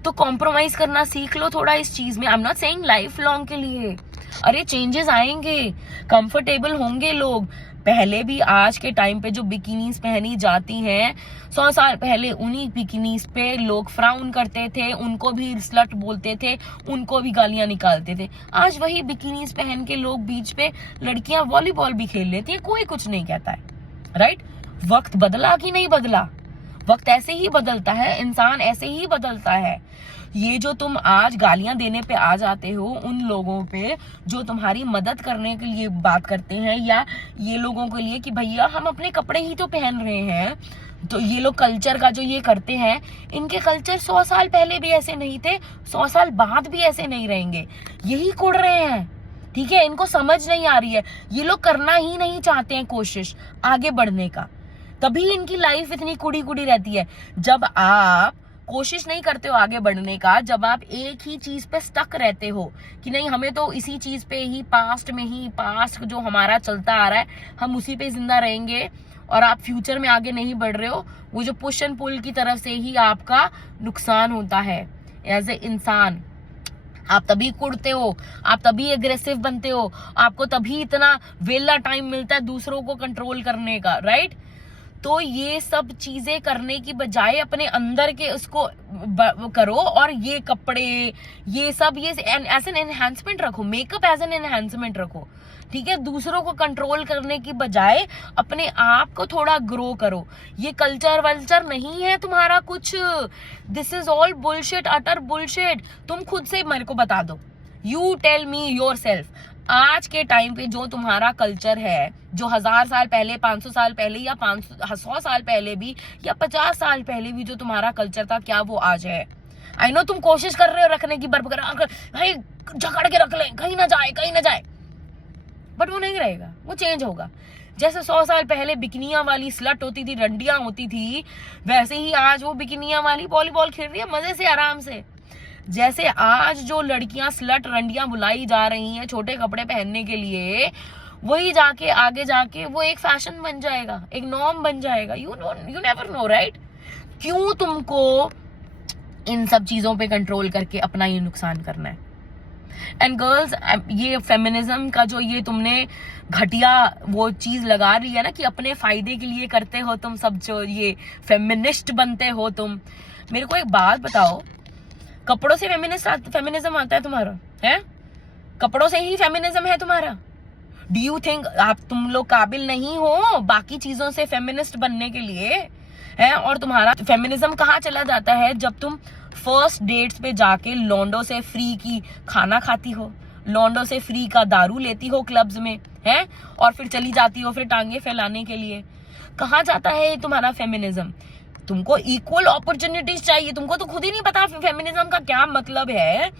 तो कॉम्प्रोमाइज करना सीख लो थोड़ा इस चीज में। आई am not saying life long के लिए, अरे चेंजेस आएंगे, कंफर्टेबल होंगे लोग। पहले भी आज के टाइम पे जो बिकिनीज पहनी जाती हैं, 100 साल पहले उन्हीं बिकिनीज पे लोग फ्राउन करते थे, उनको भी स्लट बोलते थे, उनको भी गालियां निकालते थे। आज वही बिकिनीज पहन के लोग बीच पे लड़कियां वॉलीबॉल भी खेल लेती हैं, कोई कुछ नहीं कहता है, राइट? वक्त बदला कि नहीं बदला? वक्त ऐसे ही बदलता है, इंसान ऐसे ही बदलता है। ये जो तुम आज गालियां देने पे आ जाते हो उन लोगों पे जो तुम्हारी मदद करने के लिए बात करते हैं, या ये लोगों के लिए कि भैया हम अपने कपड़े ही तो पहन रहे हैं, तो ये लोग कल्चर का जो ये करते हैं, इनके कल्चर 100 साल पहले भी ऐसे नहीं थे, 100 साल बाद भी ऐसे नहीं रहेंगे। यही कुड़ रहे हैं, ठीक है? इनको समझ नहीं आ रही है, ये लोग करना ही नहीं चाहते हैं कोशिश आगे बढ़ने का, तभी इनकी लाइफ इतनी कुड़ी रहती है। जब आप कोशिश नहीं करते हो आगे बढ़ने का, जब आप एक ही चीज पे स्टक रहते हो कि नहीं हमें तो इसी चीज पे ही, पास्ट जो हमारा चलता आ रहा है हम उसी पे जिंदा रहेंगे, और आप फ्यूचर में आगे नहीं बढ़ रहे हो, वो जो पुश एंड पुल की तरफ से ही आपका नुकसान होता है एज ए इंसान। आप तभी कुड़ते हो, आप तभी एग्रेसिव बनते हो, आपको तभी इतना वेला टाइम मिलता है दूसरों को कंट्रोल करने का, राइट? तो ये सब चीजें करने की बजाय अपने अंदर के उसको करो, और ये कपड़े ये सब ये एज एन एनहांसमेंट रखो, मेकअप एज एन एनहांसमेंट रखो, ठीक है? दूसरों को कंट्रोल करने की बजाय अपने आप को थोड़ा ग्रो करो। ये कल्चर वल्चर नहीं है तुम्हारा कुछ, this is all bullshit, utter bullshit. तुम खुद से मेरे को बता दो, you tell me your self, आज के टाइम पे जो तुम्हारा कल्चर है, जो 1000 साल पहले, 500 साल पहले, या 100 साल पहले भी, या 50 साल पहले भी जो तुम्हारा कल्चर था, क्या वो आज है? आई नो तुम कोशिश कर रहे हो रखने की, बरकरार भाई जकड़ के रख ले, कहीं ना जाए, बट वो नहीं रहेगा, वो चेंज होगा। जैसे 100 साल पहले बिकनिया वाली स्लट होती थी, रंडियां होती थी, वैसे ही आज वो बिकनिया वाली वॉलीबॉल खेल रही है मजे से, आराम से। जैसे आज जो लड़कियां स्लट रंडियां बुलाई जा रही हैं छोटे कपड़े पहनने के लिए, वही जाके आगे जाके वो एक फैशन बन जाएगा, एक नॉर्म बन जाएगा। You never know, right? क्यों तुमको इन सब चीजों पे कंट्रोल करके अपना ये नुकसान करना है? एंड गर्ल्स, ये फेमिनिज्म का जो ये तुमने घटिया वो चीज लगा रही है ना कि अपने फायदे के लिए करते हो तुम सब, जो ये फेमिनिस्ट बनते हो तुम, मेरे को एक बात बताओ, कपड़ों से फेमिनिज्म आता है तुम्हारा? है कपड़ों से ही फेमिनिज्म है तुम्हारा? डू यू थिंक तुम लोग काबिल नहीं हो बाकी चीजों से फेमिनिस्ट बनने के लिए? है और तुम्हारा फेमिनिज्म कहाँ चला जाता है जब तुम फर्स्ट डेट्स पे जाके लॉन्डो से फ्री की खाना खाती हो, लॉन्डो से फ्री का दारू लेती हो क्लब्स में, है और फिर चली जाती हो फिर टांगे फैलाने के लिए। कहाँ जाता है तुम्हारा फेमिनिज्म? तुमको इक्वल अपॉर्चुनिटीज चाहिए। तुमको तो खुद ही नहीं पता फेमिनिज्म का क्या मतलब है।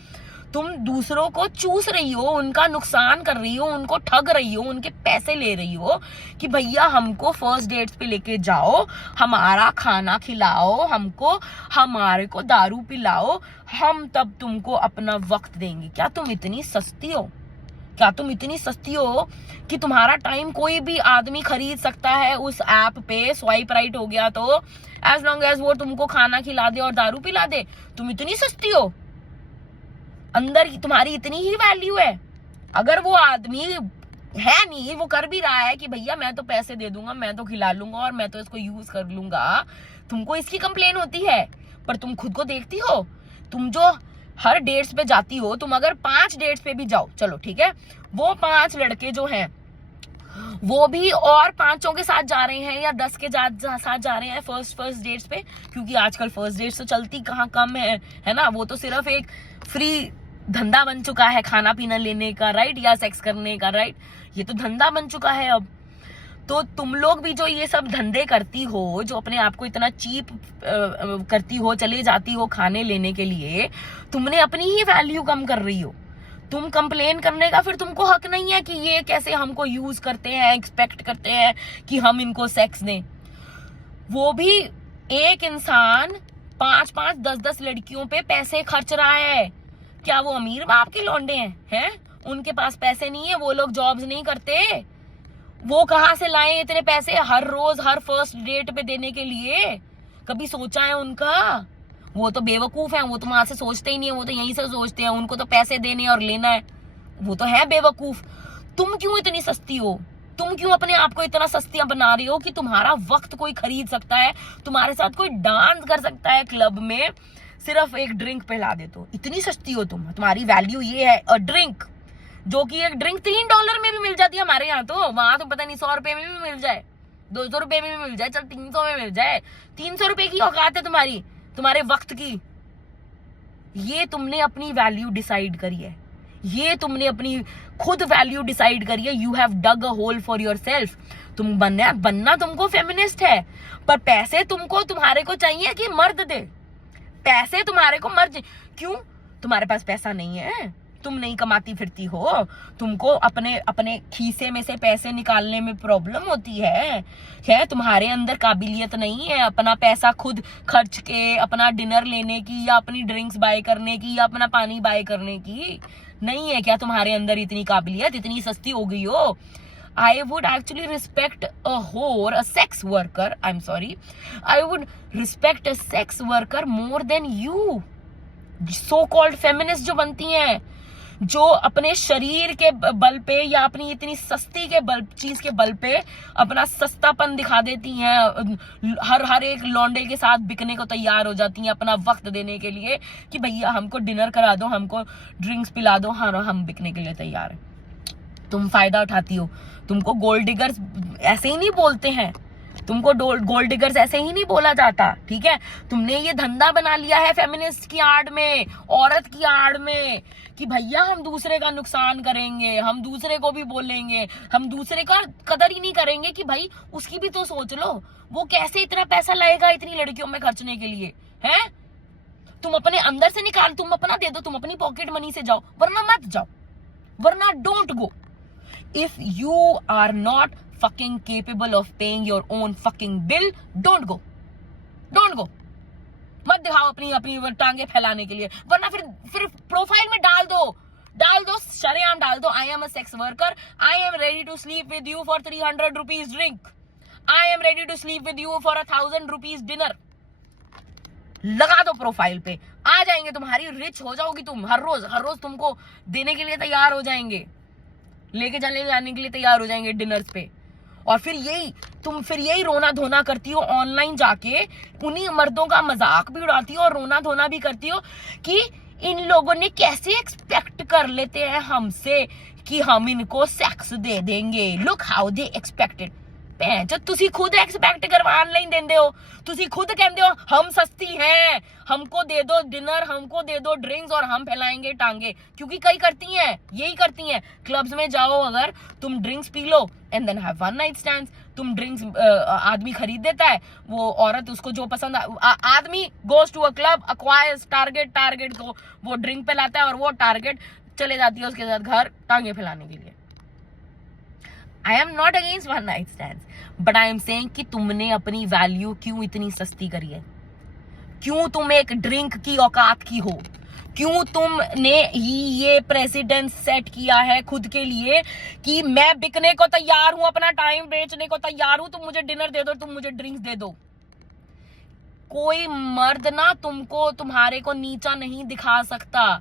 तुम दूसरों को चूस रही हो, उनका नुकसान कर रही हो, उनको ठग रही हो, उनके पैसे ले रही हो कि भैया हमको फर्स्ट डेट्स पे लेके जाओ, हमारा खाना खिलाओ, हमको हमारे को दारू पिलाओ, हम तब तुमको अपना वक्त देंगे। क्या तुम इतनी सस्ती हो? क्या तुम इतनी सस्ती हो कि तुम्हारा टाइम कोई भी आदमी खरीद सकता है उस ऐप पे? स्वाइप राइट हो गया तो एज लॉन्ग एज वो तुमको खाना खिला दे और दारू पिला दे, तुम इतनी सस्ती हो? अंदर ही तुम्हारी इतनी ही वैल्यू है? अगर वो आदमी है नहीं, वो कर भी रहा है कि भैया मैं तो पैसे दे दूंगा, मैं तो खिला लूंगा और मैं तो इसको यूज कर लूंगा, तुमको इसकी कंप्लेन होती है। पर तुम खुद को देखती हो? तुम जो हर डेट्स पे जाती हो, तुम अगर 5 डेट्स पे भी जाओ, चलो ठीक है, वो 5 लड़के जो हैं वो भी और 5 के साथ जा रहे हैं या 10 के साथ जा रहे हैं फर्स्ट डेट्स पे, क्योंकि आजकल फर्स्ट डेट्स तो चलती कहाँ कम है ना। वो तो सिर्फ एक फ्री धंधा बन चुका है खाना पीना लेने का, राइट, या सेक्स करने का, राइट। ये तो धंधा बन चुका है अब। तो तुम लोग भी जो ये सब धंधे करती हो, जो अपने आप को इतना चीप करती हो, चले जाती हो खाने लेने के लिए, तुमने अपनी ही वैल्यू कम कर रही हो। तुम कंप्लेन करने का फिर तुमको हक नहीं है कि ये कैसे हमको यूज करते हैं, एक्सपेक्ट करते हैं कि हम इनको सेक्स दें। वो भी एक इंसान 5-5, 10-10 लड़कियों पे पैसे खर्च रहा है। क्या वो अमीर बाप के लौंडे हैं? उनके पास पैसे नहीं है, वो लोग जॉब्स नहीं करते, वो कहाँ से लाए इतने पैसे हर रोज हर फर्स्ट डेट पे देने के लिए? कभी सोचा है उनका? वो तो बेवकूफ है, वो तो वहां से सोचते ही नहीं है, वो तो यहीं से सोचते हैं, उनको तो पैसे देने और लेना है, वो तो है बेवकूफ। तुम क्यों इतनी सस्ती हो? तुम क्यों अपने आप को इतना सस्तियां बना रही हो कि तुम्हारा वक्त कोई खरीद सकता है, तुम्हारे साथ कोई डांस कर सकता है क्लब में, सिर्फ एक ड्रिंक पिला दे तो इतनी सस्ती हो तुम? तुम्हारी वैल्यू ये है, अ ड्रिंक, जो कि एक ड्रिंक $3 में भी मिल जाती है हमारे यहाँ। तो वहां तो पता नहीं 100 रुपए में भी मिल जाए, 200 रुपए में भी मिल जाए, चल 300 में मिल जाए। 300 रुपए की औकात है तुम्हारी, तुम्हारे वक्त की। ये तुमने अपनी वैल्यू डिसाइड करी है, ये तुमने अपनी खुद वैल्यू डिसाइड करी है। You have dug a hole for your self. तुम बनना तुमको फेमिनिस्ट है, पर पैसे तुमको तुम्हारे को चाहिए कि मर्द दे? पैसे तुम्हारे को मर्द क्यों? तुम्हारे पास पैसा नहीं है, तुम नहीं कमाती फिरती हो, तुमको अपने खीसे में से पैसे निकालने में प्रॉब्लम होती है, तुम्हारे अंदर काबिलियत नहीं है अपना पैसा खुद खर्च के अपना डिनर लेने की, या अपनी ड्रिंक्स बाय करने की, या अपना पानी बाय करने की? नहीं है क्या तुम्हारे अंदर इतनी काबिलियत? इतनी सस्ती हो गई हो? I would actually respect a whore, a sex worker, I'm sorry, I would respect a sex worker more than you. So called feminist जो बनती हैं, जो अपने शरीर के बल पे या अपनी इतनी सस्ती के चीज के बल पे अपना सस्तापन दिखा देती हैं, हर एक लौंडे के साथ बिकने को तैयार हो जाती हैं अपना वक्त देने के लिए कि भैया हमको डिनर करा दो, हमको ड्रिंक्स पिला दो, हाँ हम बिकने के लिए तैयार हैं। तुम फायदा उठाती हो। तुमको गोल्ड डिगर्स ऐसे ही नहीं बोलते हैं, तुमको गोल्ड डिगर्स ऐसे ही नहीं बोला जाता, ठीक है। तुमने ये धंधा बना लिया है फेमिनिस्ट की आड़ में, औरत की आड़ में, कि भैया हम दूसरे का नुकसान करेंगे, हम दूसरे को भी बोलेंगे, हम दूसरे का कदर ही नहीं करेंगे कि भाई उसकी भी तो सोच लो, वो कैसे इतना पैसा लाएगा इतनी लड़कियों में खर्चने के लिए, है? तुम अपने अंदर से निकाल, तुम अपना दे दो, तुम अपनी पॉकेट मनी से जाओ, वरना मत जाओ, वरना don't go. If you are not fucking capable of paying your own fucking bill, don't go. Don't go. मत दिखाओ अपनी टांगे फैलाने के लिए, वरना फिर प्रोफाइल में डाल दो शरेआम डाल दो, I am a sex worker, I am ready to sleep with you for 300 rupees drink, I am ready to sleep with you for 1000 rupees dinner। लगा दो प्रोफाइल पे, आ जाएंगे तुम्हारी, रिच हो जाओगी तुम, हर रोज तुमको देने के लिए तैयार हो जाएंगे, लेके जाने के लिए तैयार हो जाएंगे डिनर्स पे। और फिर यही रोना धोना करती हो ऑनलाइन जाके, उन्हीं मर्दों का मजाक भी उड़ाती हो और रोना धोना भी करती हो कि इन लोगों ने कैसे एक्सपेक्ट कर लेते हैं हमसे कि हम इनको सेक्स दे देंगे, लुक हाउ दे एक्सपेक्टेड। जो तुसी खुद एक्सपेक्ट करवा ऑनलाइन देंदे हो, तुसी खुद कहते हो हम सस्ती हैं, हमको दे दो डिनर, हमको दे दो ड्रिंक्स और हम फैलाएंगे टांगे। क्योंकि कई करती हैं, यही करती हैं। क्लब्स में जाओ, अगर तुम ड्रिंक्स पी लो and then have one night stands, तुम ड्रिंक्स आदमी खरीद देता है, वो औरत उसको जो पसंद आदमी goes to a club, acquires target को वो ड्रिंक पे लाता है और वो टारगेट चले जाती है उसके साथ घर टांगे फैलाने के लिए। I am not against one night stands, but I am saying कि तुमने अपनी वैल्यू क्यों इतनी सस्ती करी है? क्यों तुम एक ड्रिंक की औकात की हो? क्यों तुमने ये प्रेसिडेंस सेट किया है खुद के लिए कि मैं बिकने को तैयार हूं, अपना टाइम बेचने को तैयार हूं, तुम मुझे डिनर दे दो, तुम मुझे ड्रिंक्स दे दो। कोई मर्द ना तुमको, तुम्हारे को नीचा नहीं दिखा सकता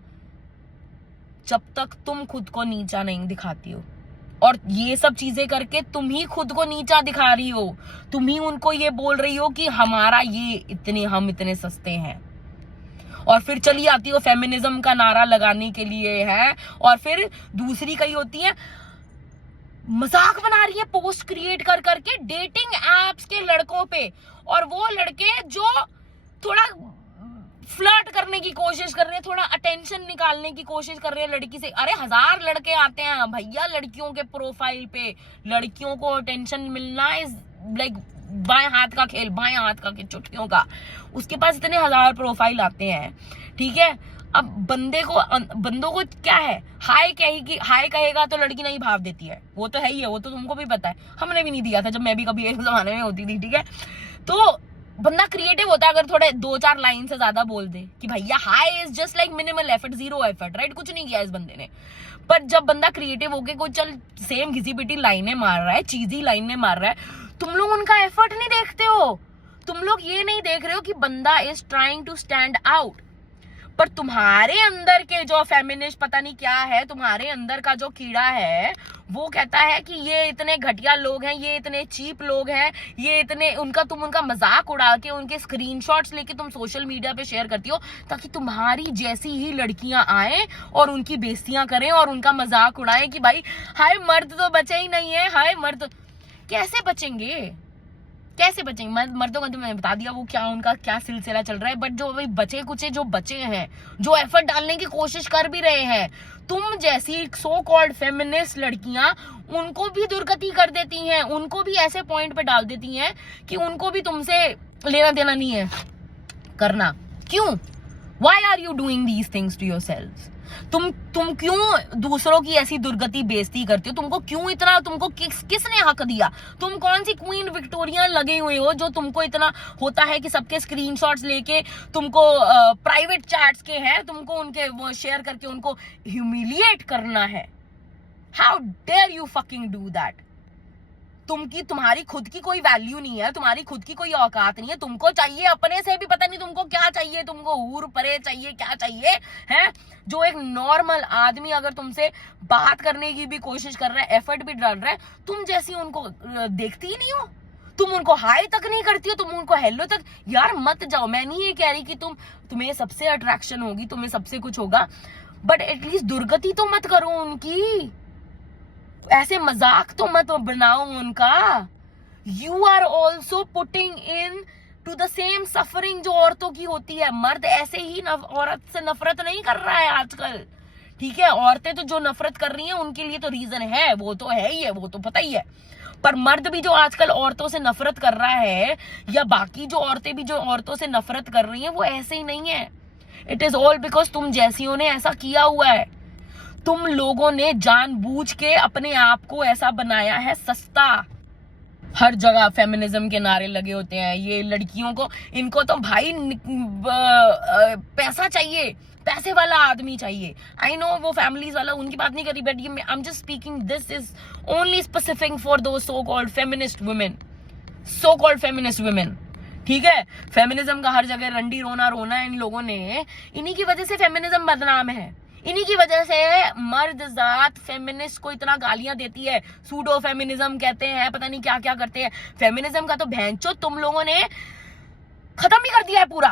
जब तक तुम खुद को नीचा नहीं दिखाती हो। और ये सब चीजें करके तुम ही खुद को नीचा दिखा रही हो, तुम ही उनको ये बोल रही हो कि हम इतने सस्ते हैं। और फिर चली आती हो फेमिनिज्म का नारा लगाने के लिए है, और फिर दूसरी कई होती है मजाक बना रही है पोस्ट क्रिएट कर करके डेटिंग एप्स के लड़कों पे, और वो लड़के जो थोड़ा फ्लर्ट करने की कोशिश कर रहे हैं, थोड़ा अटेंशन निकालने की कोशिश कर रहे हैं लड़की से। अरे 1000 लड़के आते हैं भैया लड़कियों के प्रोफाइल पे, लड़कियों को अटेंशन मिलना इज लाइक बाएं हाथ का खेल, बाएं हाथ का खेल चुटकियों का। उसके पास इतने 1000 प्रोफाइल आते हैं, ठीक है। अब बंदों को क्या है, हाय कहेगा तो लड़की नहीं भाव देती है, वो तो है ही है, वो तो तुमको भी पता है, हमने भी नहीं दिया था जब मैं भी कभी एक जमाने में होती थी, ठीक है। तो बंदा क्रिएटिव होता है अगर थोड़े 2-4 लाइन से ज्यादा बोल दे कि भैया high is just like minimal effort, 0 effort, right, कुछ नहीं किया इस बंदे ने। पर जब बंदा क्रिएटिव होके कोई चल सेम घिसी पिटी लाइनें मार रहा है, चीजी लाइनें मार रहा है, तुम लोग उनका एफर्ट नहीं देखते हो, तुम लोग ये नहीं देख रहे हो कि बंदा is trying to stand out. पर तुम्हारे अंदर के जो फेमिनिस्ट पता नहीं क्या है, तुम्हारे अंदर का जो कीड़ा है वो कहता है कि ये इतने घटिया लोग हैं, ये इतने चीप लोग हैं, ये इतने तुम उनका मजाक उड़ा के उनके स्क्रीनशॉट्स लेके तुम सोशल मीडिया पे शेयर करती हो ताकि तुम्हारी जैसी ही लड़कियां आए और उनकी बेइज्जतियां करें और उनका मजाक उड़ाएं कि भाई हाय मर्द तो बचे ही नहीं है, हाय मर्द कैसे बचेंगे, कैसे बचेंगे मर्दों का? तो मैंने बता दिया वो उनका क्या सिलसिला चल रहा है। बट जो बचे कुचे जो बचे हैं, जो एफर्ट डालने की कोशिश कर भी रहे हैं, तुम जैसी सो कॉल्ड फेमिनिस्ट लड़कियां उनको भी दुर्गति कर देती हैं, उनको भी ऐसे पॉइंट पे डाल देती हैं कि उनको भी तुमसे लेना देना नहीं है करना। क्यों? Why are you doing these things to yourselves? तुम क्यों दूसरों की ऐसी दुर्गति बेइज्जती करती हो? तुमको किसने हक दिया? तुम कौन सी क्वीन विक्टोरिया लगे हुए हो जो तुमको इतना होता है कि सबके स्क्रीनशॉट्स लेके तुमको प्राइवेट चैट्स के हैं, तुमको उनके वो शेयर करके उनको ह्यूमिलिएट करना है? How dare you fucking do that? तुम्हारी खुद की कोई वैल्यू नहीं है, तुम्हारी खुद की कोई औकात नहीं है, तुमको चाहिए अपने से भी पता नहीं तुमको क्या चाहिए, तुमको हूर परे चाहिए, क्या चाहिए है? जो एक नॉर्मल आदमी अगर तुमसे बात करने की भी कोशिश कर रहा है, एफर्ट भी डाल रहा है, तुम जैसी उनको देखती ही नहीं हो, तुम उनको हाई तक नहीं करती हो, तुम उनको हेलो तक। यार मत जाओ, मैं नहीं ये कह रही कि तुम्हें सबसे अट्रैक्शन होगी, तुम्हें सबसे कुछ होगा, बट एटलीस्ट दुर्गति तो मत करो उनकी, ऐसे मजाक तो मत बनाओ उनका। You are also putting in to the same suffering जो औरतों की होती है। मर्द ऐसे ही औरत से नफरत नहीं कर रहा है आजकल, ठीक है। औरतें तो जो नफरत कर रही हैं उनके लिए तो रीजन है, वो तो है ही है, वो तो पता ही है। पर मर्द भी जो आजकल औरतों से नफरत कर रहा है, या बाकी जो औरतें भी जो औरतों से नफरत कर रही हैं, वो ऐसे ही नहीं है। इट इज ऑल बिकॉज तुम जैसियों ने ऐसा किया हुआ है। तुम लोगों ने जानबूझ के अपने आप को ऐसा बनाया है सस्ता। हर जगह फेमिनिज्म के नारे लगे होते हैं, ये लड़कियों को, इनको तो भाई पैसा चाहिए, पैसे वाला आदमी चाहिए। आई नो वो फैमिलीज वाला, उनकी बात नहीं करी, बट ये I am just speaking, this is only specific for those so called feminist women, so called feminist women, ठीक है। फेमिनिज्म का हर जगह रंडी रोना है इन लोगों ने, इन्हीं की वजह से फेमिनिज्म बदनाम है, इन्हीं की वजह से मर्द जात फेमिनिस्ट को इतना गालियां देती है, सूडो फेमिनिज्म कहते हैं, पता नहीं क्या क्या करते हैं। फेमिनिज्म का तो भैंचो तुम लोगों ने खत्म ही कर दिया है पूरा।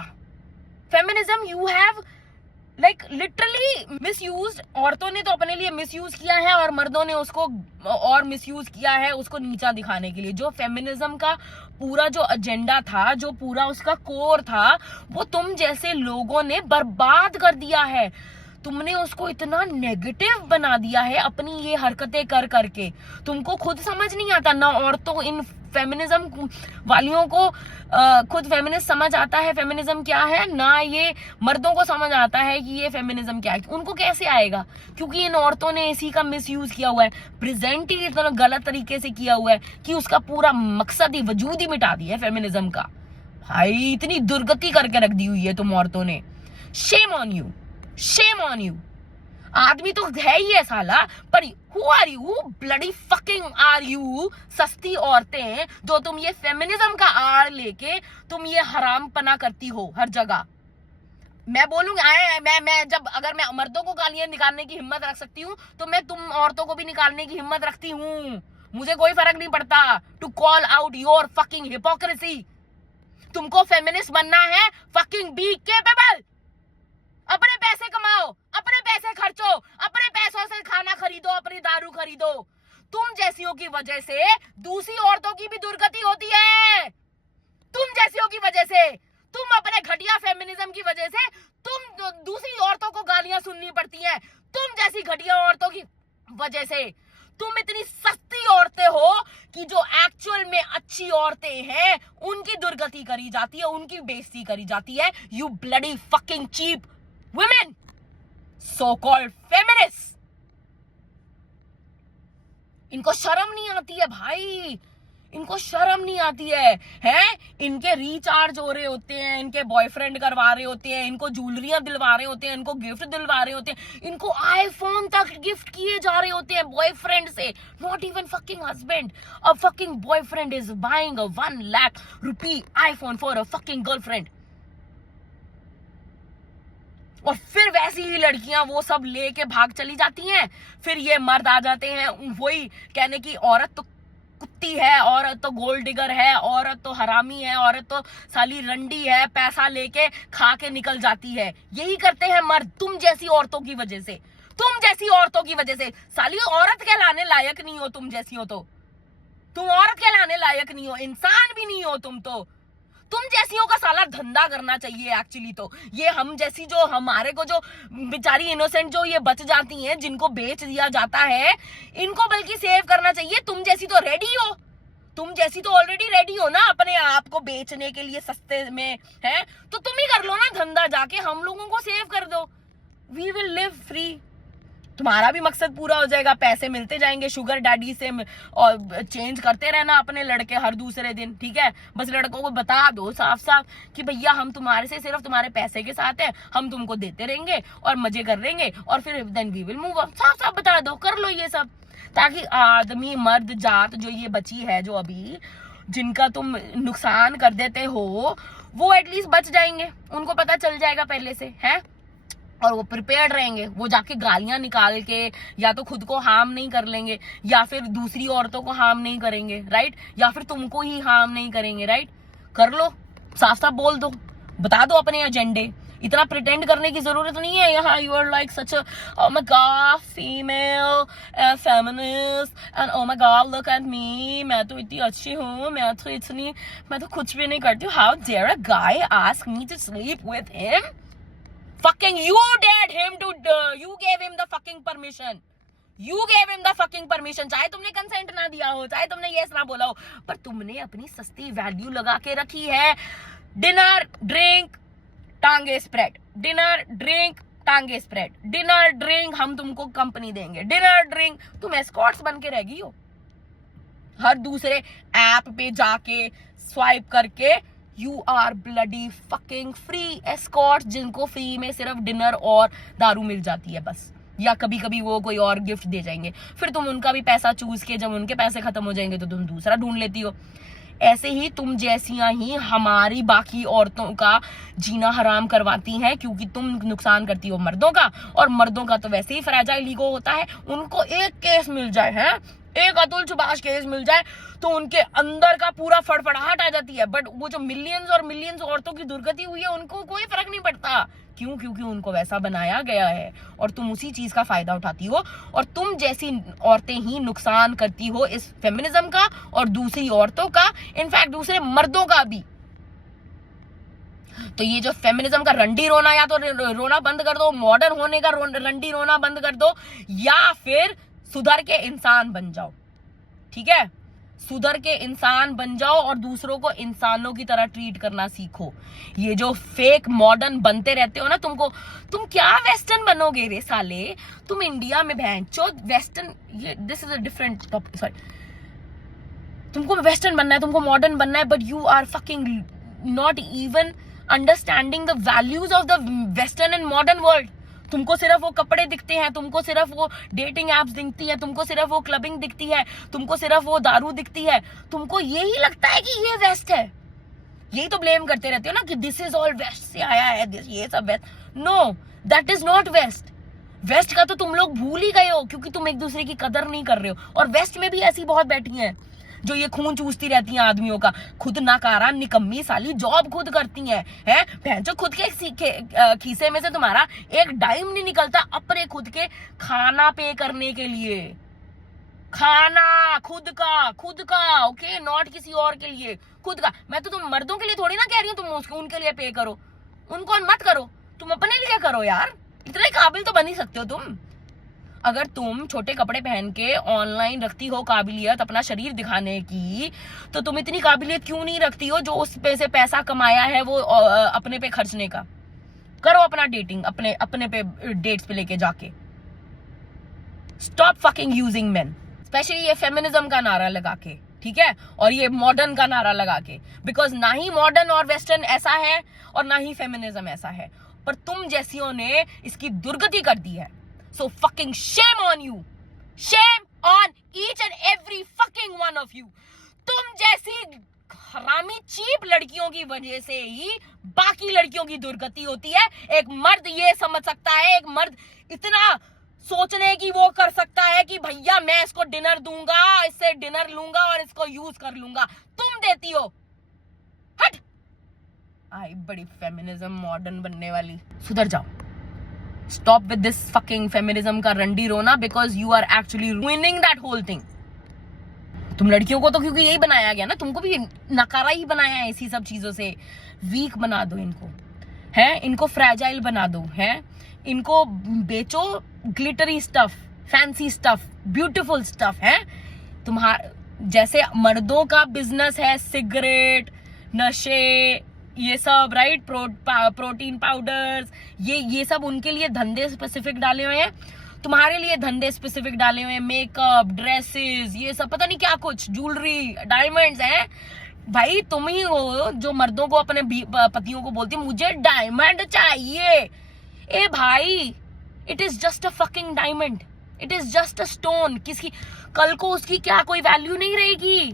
Feminism you have like literally misused. औरतों ने तो अपने लिए मिसयूज किया है और मर्दों ने उसको और मिसयूज किया है उसको नीचा दिखाने के लिए। जो फेमिनिज्म का पूरा जो एजेंडा था, जो पूरा उसका कोर था, वो तुम जैसे लोगों ने बर्बाद कर दिया है। तुमने उसको इतना नेगेटिव बना दिया है अपनी ये हरकतें कर करके। तुमको खुद समझ नहीं आता ना, औरतों इन फेमिनिज्म वालियों को खुद फेमिनिस्ट समझ आता है फेमिनिज्म क्या है, ना ये मर्दों को समझ आता है कि ये फेमिनिज्म क्या है। उनको कैसे आएगा? क्योंकि इन औरतों ने इसी का मिसयूज किया हुआ है, प्रेजेंट ही इतना गलत तरीके से किया हुआ है कि उसका पूरा मकसद ही वजूद ही मिटा दिया है फेमिनिज्म का। भाई इतनी दुर्गति करके रख दी हुई है तुम औरतों ने। Shame on you, shame on you. आदमी तो है ही है साला, पर who are you, who bloody fucking are you, सस्ती औरतें जो तुम ये फेमिनिज्म का आड़ लेके तुम ये हरामपना करती हो हर जगह। मैं बोलूंगा मैं जब अगर मैं मर्दों को गालियां निकालने की हिम्मत रख सकती हूँ तो मैं तुम औरतों को भी निकालने की हिम्मत रखती हूँ। मुझे कोई फर्क नहीं पड़ता to call out your fucking hypocrisy. तुमको फेमिनिस्ट बनना है, फकिंग बी केपेबल। अपने पैसे कमाओ, अपने पैसे खर्चो, अपने पैसों से खाना खरीदो, अपनी दारू खरीदो। तुम जैसियों की वजह से दूसरी औरतों की भी दुर्गति होती है। तुम जैसियों की वजह से, तुम अपने घटिया फेमिनिज्म की वजह से तुम दूसरी औरतों को गालियां सुननी पड़ती हैं। तुम जैसी घटिया औरतों की वजह से तुम इतनी सस्ती औरतें हो कि जो एक्चुअल में अच्छी औरतें हैं उनकी दुर्गति करी जाती है, उनकी बेइज्जती करी जाती है। You bloody fucking cheap women, so-called feminists। इनको शर्म नहीं आती है भाई, इनको शर्म नहीं आती है, हैं? इनके रिचार्ज हो रहे होते हैं, इनके बॉयफ्रेंड करवा रहे होते हैं, इनको ज्वेलरियां दिलवा रहे होते हैं, इनको गिफ्ट दिलवा रहे होते हैं, इनको आईफोन तक गिफ्ट किए जा रहे होते हैं बॉयफ्रेंड से। Not even fucking husband, a fucking boyfriend is buying a 1 lakh rupee iPhone for a fucking girlfriend. और फिर वैसी ही लड़कियां वो सब लेके भाग चली जाती हैं। फिर ये मर्द आ जाते हैं वही कहने की औरत तो कुत्ती है, औरत तो गोल्ड डिगर है, औरत तो हरामी है, औरत तो साली रंडी है, पैसा लेके खा के निकल जाती है। यही करते हैं मर्द तुम जैसी औरतों की वजह से, तुम जैसी औरतों की वजह से। साली औरत कहलाने लायक नहीं हो तुम जैसी हो तो, तुम औरत कहलाने लायक नहीं हो, इंसान भी नहीं हो तुम तो। तुम जैसियों का साला धंधा करना चाहिए एक्चुअली। तो ये हम जैसी जो हमारे को जो बेचारी इनोसेंट जो ये बच जाती हैं, जिनको बेच दिया जाता है, इनको बल्कि सेव करना चाहिए। तुम जैसी तो रेडी हो, तुम जैसी तो ऑलरेडी रेडी हो ना अपने आप को बेचने के लिए सस्ते में, है? तो तुम ही कर लो ना धंधा जाके, हम लोगों को सेव कर दो। We will live free. तुम्हारा भी मकसद पूरा हो जाएगा, पैसे मिलते जाएंगे शुगर डैडी से, और चेंज करते रहना अपने लड़के हर दूसरे दिन, ठीक है? बस लड़कों को बता दो साफ साफ कि भैया हम तुम्हारे से सिर्फ तुम्हारे पैसे के साथ हैं, हम तुमको देते रहेंगे और मजे कर लेंगे और फिर then we will move on. साफ साफ बता दो, कर लो ये सब, ताकि आदमी मर्द जात जो ये बची है, जो अभी जिनका तुम नुकसान कर देते हो, वो एटलीस्ट बच जाएंगे। उनको पता चल जाएगा पहले से, है? और वो प्रिपेयर्ड रहेंगे। वो जाके गालियां निकाल के या तो खुद को हार्म नहीं कर लेंगे, या फिर दूसरी औरतों को हार्म नहीं करेंगे, राइट? या फिर तुमको ही हार्म नहीं करेंगे, राइट? कर लो, साफ साफ बोल दो, बता दो अपने एजेंडे। इतना प्रिटेंड करने की जरूरत नहीं है। यहाँ you are like such oh my god female and feminist and oh my god look at me, मैं तो इतनी अच्छी हूँ, मैं तो कुछ भी नहीं करती हूँ। How dare a guy ask me to sleep with him? Fucking you dared him to, you gave him the fucking permission. You gave him the fucking permission. चाहे तुमने कंसेंट ना दिया हो, चाहे तुमने यस ना बोला हो, पर तुमने अपनी सस्ती वैल्यू लगा के रखी है। डिनर ड्रिंक टांगे स्प्रेड, डिनर ड्रिंक टांगे स्प्रेड, डिनर ड्रिंक हम तुमको कंपनी देंगे, डिनर ड्रिंक। तुम एस्कॉर्ट्स बन के रह गई हो हर दूसरे ऐप पे जाके स्वाइप करके। You are bloody fucking free escort, जिनको फ्री में सिर्फ डिनर और दारू मिल जाती है बस, या कभी कभी वो कोई और गिफ्ट दे जाएंगे। फिर तुम उनका भी पैसा चूज के, जब उनके पैसे खत्म हो जाएंगे तो तुम दूसरा ढूंढ लेती हो। ऐसे ही तुम जैसियां ही हमारी बाकी औरतों का जीना हराम करवाती हैं, क्योंकि तुम नुकसान करती हो मर्दों का, और मर्दों का तो वैसे ही फ्रैजाइल ईगो होता है। उनको एक केस मिल जाए, है एक अतुल सुभाष केस मिल जाए तो उनके अंदर का पूरा फड़फड़ाहट आ जाती है। बट वो जो मिलियंस और मिलियंस औरतों की दुर्गति हुई है उनको कोई फर्क नहीं पड़ता। क्यों? क्योंकि उनको वैसा बनाया गया है और तुम उसी चीज का फायदा उठाती हो, और तुम जैसी औरतें ही नुकसान करती हो इस फेमिनिज्म का और दूसरी औरतों का, इनफैक्ट दूसरे मर्दों का भी। तो ये जो फेमिनिज्म का रंडी रोना, या तो रोना बंद कर दो, मॉडर्न होने का रंडी रोना बंद कर दो, या फिर सुधर के इंसान बन जाओ। ठीक है, सुधर के इंसान बन जाओ और दूसरों को इंसानों की तरह ट्रीट करना सीखो। ये जो फेक मॉडर्न बनते रहते हो ना, तुम क्या वेस्टर्न बनोगे रे साले? तुम इंडिया में भैंचो वेस्टर्न, ये this is a different topic, sorry. तुमको वेस्टर्न बनना है, तुमको मॉडर्न बनना है, but you are fucking not even understanding the values of the western and modern world. तुमको सिर्फ वो कपड़े दिखते हैं, तुमको सिर्फ वो डेटिंग एप्स दिखती है, तुमको सिर्फ वो क्लबिंग दिखती है, तुमको सिर्फ वो दारू दिखती है। तुमको यही लगता है कि ये वेस्ट है। यही तो ब्लेम करते रहते हो ना कि दिस इज ऑल वेस्ट से आया है, ये सब waste. No, that is not waste. Waste का तो तुम लोग भूल ही गए हो, क्योंकि तुम एक दूसरे की कदर नहीं कर रहे हो। और वेस्ट में भी ऐसी बहुत बैठी हैं जो ये खून चूसती रहती हैं आदमियों का, खुद नाकारा निकम्मी साली जॉब खुद करती हैं, भैंचो खुद के खीसे में से तुम्हारा एक डाइम नहीं निकलता अपने खुद के खाना पे करने के लिए। खाना खुद का, ओके, नॉट किसी और के लिए, खुद का। मैं तो तुम मर्दों के लिए थोड़ी ना कह रही हूँ तुम उनके लिए पे करो, उनको मत करो, तुम अपने लिए करो यार। इतने काबिल तो बन ही सकते हो तुम। अगर तुम छोटे कपड़े पहन के ऑनलाइन रखती हो काबिलियत अपना शरीर दिखाने की, तो तुम इतनी काबिलियत क्यों नहीं रखती हो जो उस पे से पैसा कमाया है वो अपने पे खर्चने का? करो अपना डेटिंग अपने पे डेट्स पे लेके जाके। Stop fucking using main, specially ये फेमिनिज्म का नारा लगा के, ठीक है, और ये मॉडर्न का नारा लगा के। बिकॉज ना ही मॉडर्न और वेस्टर्न ऐसा है और ना ही फेमिनिज्म ऐसा है, पर तुम जैसियों ने इसकी दुर्गति कर दी है। So fucking shame on you, shame on each and every fucking one of you. तुम जैसी हरामी चीप लड़कियों की वजह से ही बाकी लड़कियों की दुर्गति होती है। एक मर्द ये समझ सकता है, एक मर्द इतना सोचने की वो कर सकता है कि भैया मैं इसको डिनर दूंगा, इससे डिनर लूंगा और इसको यूज कर लूंगा। तुम देती हो, हट। आई बड़ी फेमिनिज्म मॉडर्न बनने वाली, सुधर जाओ। Stop with this fucking feminism का रंडी रोना, because you are actually ruining that whole thing. तुम लड़कियों को तो क्योंकि यही बनाया गया ना, तुमको भी नकारा ही बनाया है इसी सब चीजों से। वीक बना दो इनको, इनको फ्रैजाइल बना दो, इनको बेचो glittery stuff, fancy stuff, beautiful stuff, तुम्हारा जैसे मर्दों का बिजनेस है सिगरेट, नशे, ये सब, राइट, प्रोटीन पाउडर्स, ये सब उनके लिए धंधे स्पेसिफिक डाले हुए हैं। तुम्हारे लिए धंधे स्पेसिफिक डाले हुए हैं, मेकअप, ड्रेसेस, ये सब पता नहीं क्या कुछ, ज्वेलरी, डायमंड्स हैं। भाई तुम ही हो जो मर्दों को, अपने पतियों को बोलती मुझे डायमंड चाहिए। ए भाई, it is just a fucking diamond, it is just a stone. किसकी कल को उसकी क्या कोई वैल्यू नहीं रहेगी?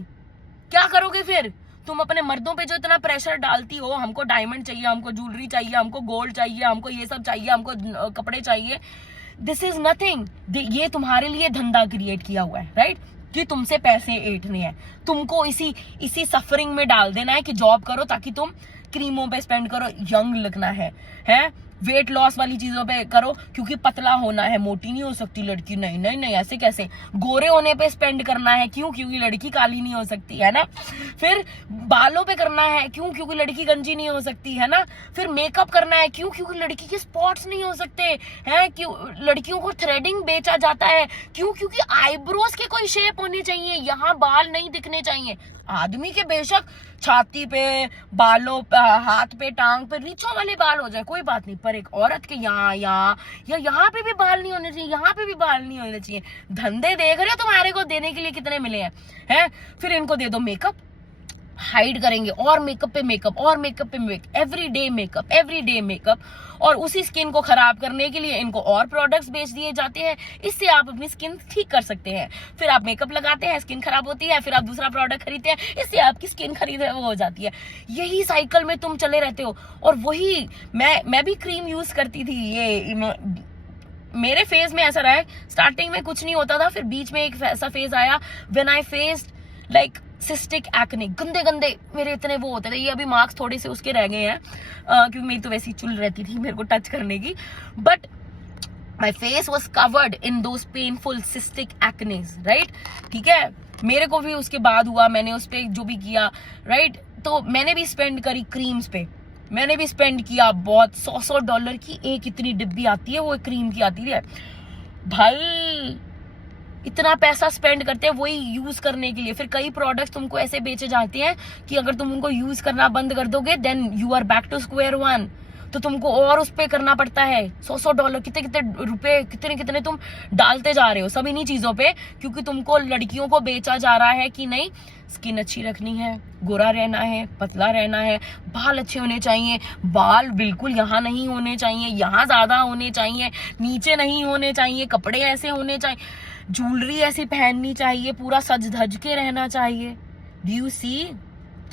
क्या करोगे फिर? तुम अपने मर्दों पे जो इतना प्रेशर डालती हो, हमको डायमंड चाहिए, हमको ज्वेलरी चाहिए, हमको गोल्ड चाहिए, हमको ये सब चाहिए, हमको कपड़े चाहिए, दिस इज नथिंग। ये तुम्हारे लिए धंधा क्रिएट किया हुआ है, राइट, कि तुमसे पैसे ऐंठने हैं, तुमको इसी सफरिंग में डाल देना है कि जॉब करो ताकि तुम क्रीमों पे स्पेंड करो, यंग लगना है, वेट लॉस वाली चीजों पे करो क्योंकि पतला होना है, मोटी नहीं हो सकती लड़की। नहीं नहीं नहीं, ऐसे कैसे? गोरे होने पे स्पेंड करना है, क्यों? क्योंकि लड़की काली नहीं हो सकती, है ना। फिर बालों पे करना है, क्यों? क्योंकि लड़की गंजी नहीं हो सकती, है ना। फिर मेकअप करना है, क्यों? क्योंकि लड़की के स्पॉट्स नहीं हो सकते हैं। क्यों? लड़कियों को थ्रेडिंग बेचा जाता है, क्यों? क्योंकि आईब्रोज के कोई शेप होनी चाहिए, यहाँ बाल नहीं दिखने चाहिए। आदमी के बेशक छाती पे, बालों पे, हाथ पे, टांग पे रीछों वाले बाल हो जाए, कोई बात नहीं, पर एक औरत के यहाँ पे भी बाल नहीं होने चाहिए, यहाँ पे भी बाल नहीं होने चाहिए। धंधे देख रहे हो तुम्हारे को देने के लिए कितने मिले हैं? फिर इनको दे दो मेकअप, हाइड करेंगे, और मेकअप पे मेकअप, और मेकअप पे मेकअप, एवरी डे मेकअप, और उसी स्किन को खराब करने के लिए इनको और प्रोडक्ट्स बेच दिए जाते हैं। इससे आप अपनी स्किन ठीक कर सकते हैं। फिर आप मेकअप लगाते हैं, स्किन खराब होती है, फिर आप दूसरा प्रोडक्ट खरीदते हैं, इससे आपकी स्किन खरीद वो हो जाती है। यही साइकिल में तुम चले रहते हो। और वही मैं भी क्रीम यूज करती थी, ये मेरे फेज में ऐसा रहा है, स्टार्टिंग में कुछ नहीं होता था, फिर बीच में एक ऐसा फेज आया when I faced like cystic acne, गंदे गंदे मेरे इतने वो होते थे। ये अभी मार्क्स थोड़े से उसके रह गए हैं, क्योंकि मेरी तो वैसी चुल रहती थी मेरे को टच करने की, but my face was covered in those painful cystic एक्नेस, right. ठीक है, मेरे को भी उसके बाद हुआ, मैंने उस पर जो भी किया, राइट। तो मैंने भी स्पेंड करी क्रीम्स पे, मैंने भी स्पेंड किया बहुत, $100 की एक इतनी डिब्बी आती है, वो क्रीम की आती है भाई। इतना पैसा स्पेंड करते हैं वही यूज करने के लिए। फिर कई प्रोडक्ट्स तुमको ऐसे बेचे जाते हैं कि अगर तुम उनको यूज करना बंद कर दोगे then you are back to square one. तो तुमको और उस पे करना पड़ता है $100, कितने कितने रुपए, कितने कितने तुम डालते जा रहे हो सब इन्हीं चीजों पे, क्योंकि तुमको लड़कियों को बेचा जा रहा है कि नहीं, स्किन अच्छी रखनी है, गोरा रहना है, पतला रहना है, बाल अच्छे होने चाहिए, बाल बिल्कुल यहाँ नहीं होने चाहिए, यहाँ ज्यादा होने चाहिए, नीचे नहीं होने चाहिए, कपड़े ऐसे होने चाहिए, ज्वेलरी ऐसी पहननी चाहिए, पूरा सज धज के रहना चाहिए। डू यू सी